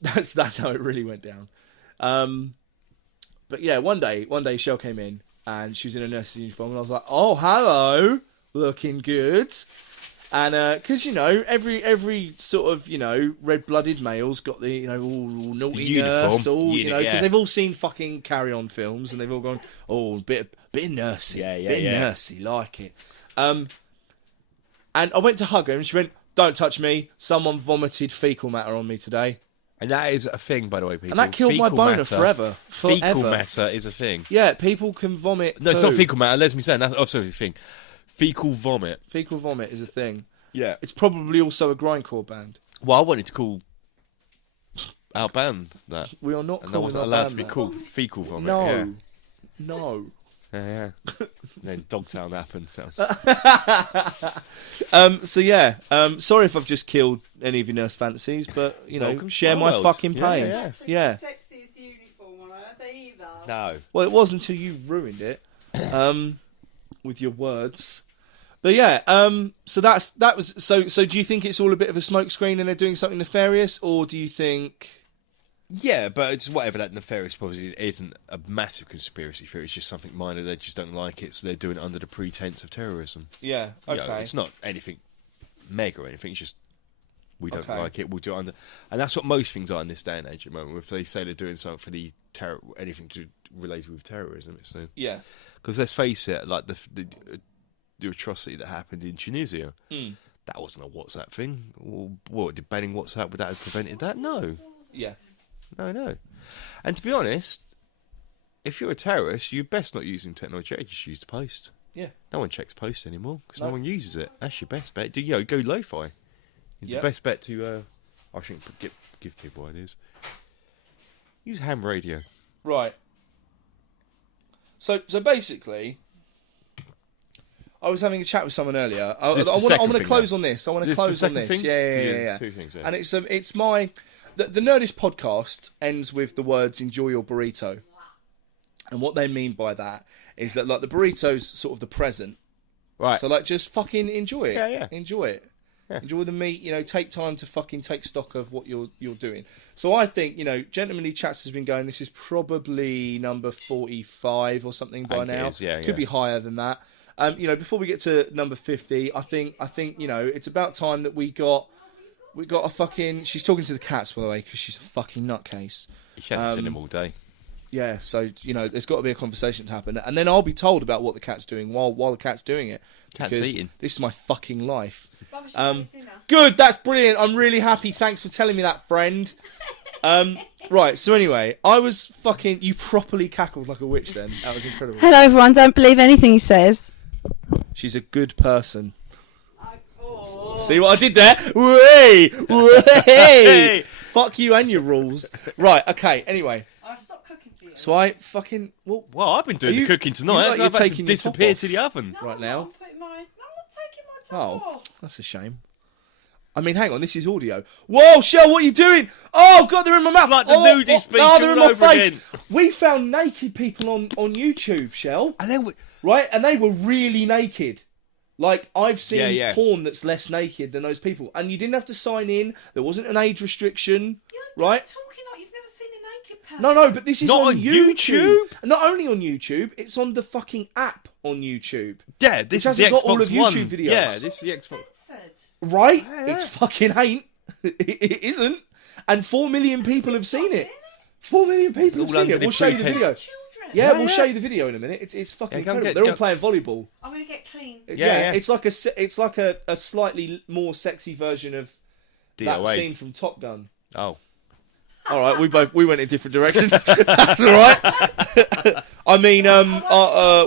That's how it really went down. But yeah, one day Shell came in and she was in a nurse's uniform and I was like, oh, hello, looking good. And because every sort of red-blooded male's got the all naughty nurse, because they've all seen fucking Carry On films and they've all gone, oh, bit of nursey, nursey, like it. And I went to hug her and she went, don't touch me. Someone vomited fecal matter on me today. And that is a thing, by the way, people. And that killed my boner forever. Fecal matter is a thing. Yeah, people can vomit. No, it's not fecal matter. Let me say, that's also a thing. Fecal vomit. Fecal vomit is a thing. Yeah. It's probably also a grindcore band. Well, I wanted to call our band that. We are not. And that wasn't allowed to be called fecal vomit. No. Yeah. No. Yeah. Then Dogtown happens. So yeah. Sorry if I've just killed any of your nurse fantasies, but share my fucking pain. Yeah. Sexiest uniform on earth either. No. Well, it was until you ruined it. With your words. But yeah. So that was. So do you think it's all a bit of a smokescreen and they're doing something nefarious, or do you think? Yeah, but it's whatever that nefarious probably isn't a massive conspiracy theory. It's just something minor. They just don't like it, so they're doing it under the pretense of terrorism. Yeah, okay. It's not anything mega or anything. It's just we don't like it. We'll do it under, and that's what most things are in this day and age at the moment. If they say they're doing something for the anything related with terrorism, so yeah. Because let's face it, like the atrocity that happened in Tunisia, that wasn't a WhatsApp thing. What did banning WhatsApp would that have prevented that? No. Yeah. No. And to be honest, if you're a terrorist, you're best not using technology. Just use the post. Yeah. No one checks post anymore because no one uses it. That's your best bet. Go lo-fi. It's the best bet to. I shouldn't give people ideas. Use ham radio. Right. So basically, I was having a chat with someone earlier. I want to close on this. I want to close on this. Thing? Yeah. Two things. Yeah. And it's my. The Nerdist podcast ends with the words "enjoy your burrito," and what they mean by that is that like the burrito's sort of the present, right? So like just fucking enjoy it, yeah, enjoy it. Enjoy the meat. Take time to fucking take stock of what you're doing. So I think Gentlemanly Chats has been going. This is probably number 45 or something by now. It is, Could be higher than that. Before we get to number 50, I think it's about time that we got a fucking. She's talking to the cats, by the way, because she's a fucking nutcase. She hasn't seen him all day. Yeah, so there's got to be a conversation to happen, and then I'll be told about what the cat's doing while the cat's doing it. Cat's eating. This is my fucking life. Rubbish is dinner. Good, that's brilliant. I'm really happy. Thanks for telling me that, friend. Right, so anyway, I was fucking. You properly cackled like a witch. Then that was incredible. Hello, everyone. Don't believe anything he says. She's a good person. Oh. See what I did there? Way, way. Fuck you and your rules. Right, okay. Anyway. I stopped cooking for you. So I fucking well I've been doing the cooking tonight. you're I've had to taking your top disappear off. to the oven. No, right I'm now. not. I'm not taking my top off. that's a shame. I mean, hang on, this is audio. Whoa, Shell, what are you doing? Oh God, they're in my mouth. Like the nudie speech they're in all my over face. again. We found naked people on YouTube, Shell. And then Right, and they were really naked. Like, I've seen Yeah. porn that's less naked than those people, and you didn't have to sign in. There wasn't an age restriction, right? Talking like you've never seen a naked person. No, but this is Not on on YouTube? Not only on YouTube, it's on the fucking app on YouTube. yeah, this Which is the hasn't got all Xbox of YouTube One. videos. Yeah, this is the Xbox. Censored. Right? Yeah. It's fucking ain't. It isn't. And 4 million people have seen it. 4 million people all have seen under it. the We'll show you the pretense. video. Children. Yeah, we'll Yeah. show you the video in a minute. It's fucking Yeah, go and incredible. get- They're all go- playing volleyball. I'm gonna get clean. Yeah. It's like a slightly more sexy version of that DOA. scene from Top Gun. Oh. All right, we went in different directions. That's all right. I mean,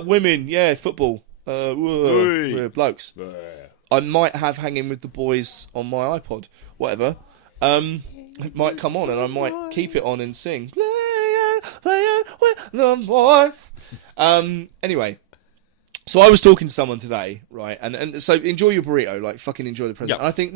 women, yeah, football, Oi. blokes. I might have Hanging with the Boys on my iPod, whatever. It might come on, and I might keep it on and sing. Playing with the boys. Anyway. So I was talking to someone today, right? And so enjoy your burrito, like fucking enjoy the present. Yep. And I think,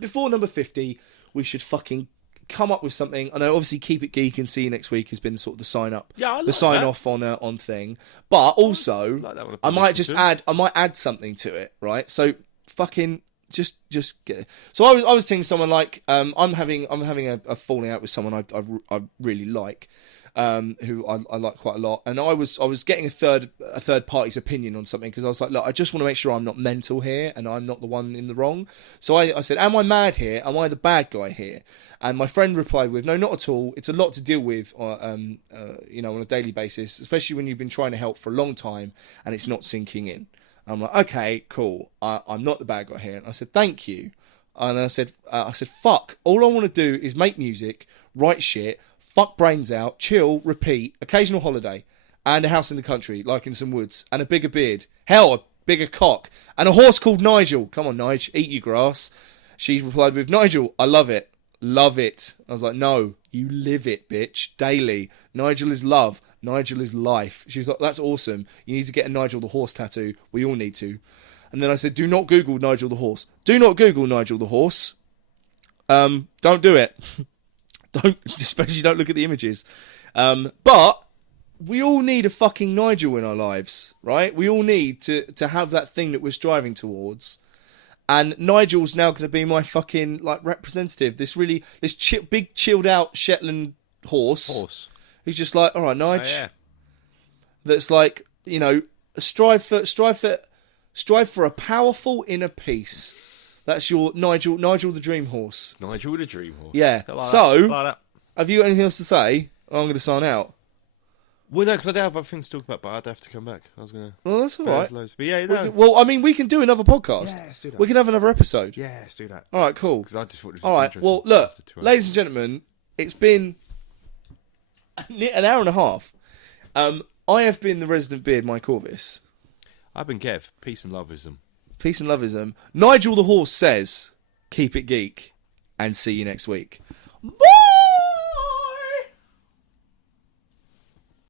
before number 50, we should fucking come up with something. I know obviously Keep It Geek and See You Next Week has been sort of the sign up. Yeah, I like the sign that. off on thing. But also like that one, I might just publicity. I might add something to it, right? So fucking just get it. So I was thinking someone like I'm having a falling out with someone I really like. Who I like quite a lot, and I was getting a third party's opinion on something because I was like, look, I just want to make sure I'm not mental here and I'm not the one in the wrong. So I said, am I mad here? Am I the bad guy here? And my friend replied with, no, not at all. It's a lot to deal with, on a daily basis, especially when you've been trying to help for a long time and it's not sinking in. I'm like, okay, cool. I'm not the bad guy here. And I said, thank you. And I said, fuck. All I want to do is make music, write shit, fuck brains out, chill, repeat, occasional holiday, and a house in the country, like in some woods, and a bigger beard. Hell, a bigger cock. And a horse called Nigel. Come on, Nige, eat your grass. She replied with, Nigel, I love it. Love it. I was like, no, you live it, bitch, daily. Nigel is love. Nigel is life. She's like, that's awesome. You need to get a Nigel the horse tattoo. We all need to. And then I said, do not Google Nigel the horse. Do not Google Nigel the horse. Don't do it. Especially don't look at the images. But we all need a fucking Nigel in our lives, right? We all need to have that thing that we're striving towards. And Nigel's now going to be my fucking representative. This big chilled out Shetland horse. Who's just like, all right, Nige. Oh, yeah. That's like, strive for a powerful inner peace. That's your Nigel the Dream Horse. Nigel the Dream Horse. Yeah. I like So, that. I like that. have you got anything else to say? Or I'm going to sign out. Well, no, because I do have other things to talk about, but I'd have to come back. I was going to. Well, that's all right. Loads. But yeah, no. Well, I mean, we can do another podcast. Yeah, let's do that. We can have another episode. Yeah, let's do that. All right, cool. Because I just thought it was All right. interesting Well, look, after 2 hours. ladies and gentlemen, it's been an hour and a half. I have been the resident beard, Mike Orvis. I've been Kev. Peace and loveism. Peace and loveism. Nigel the Horse says, keep it geek, and see you next week. Bye!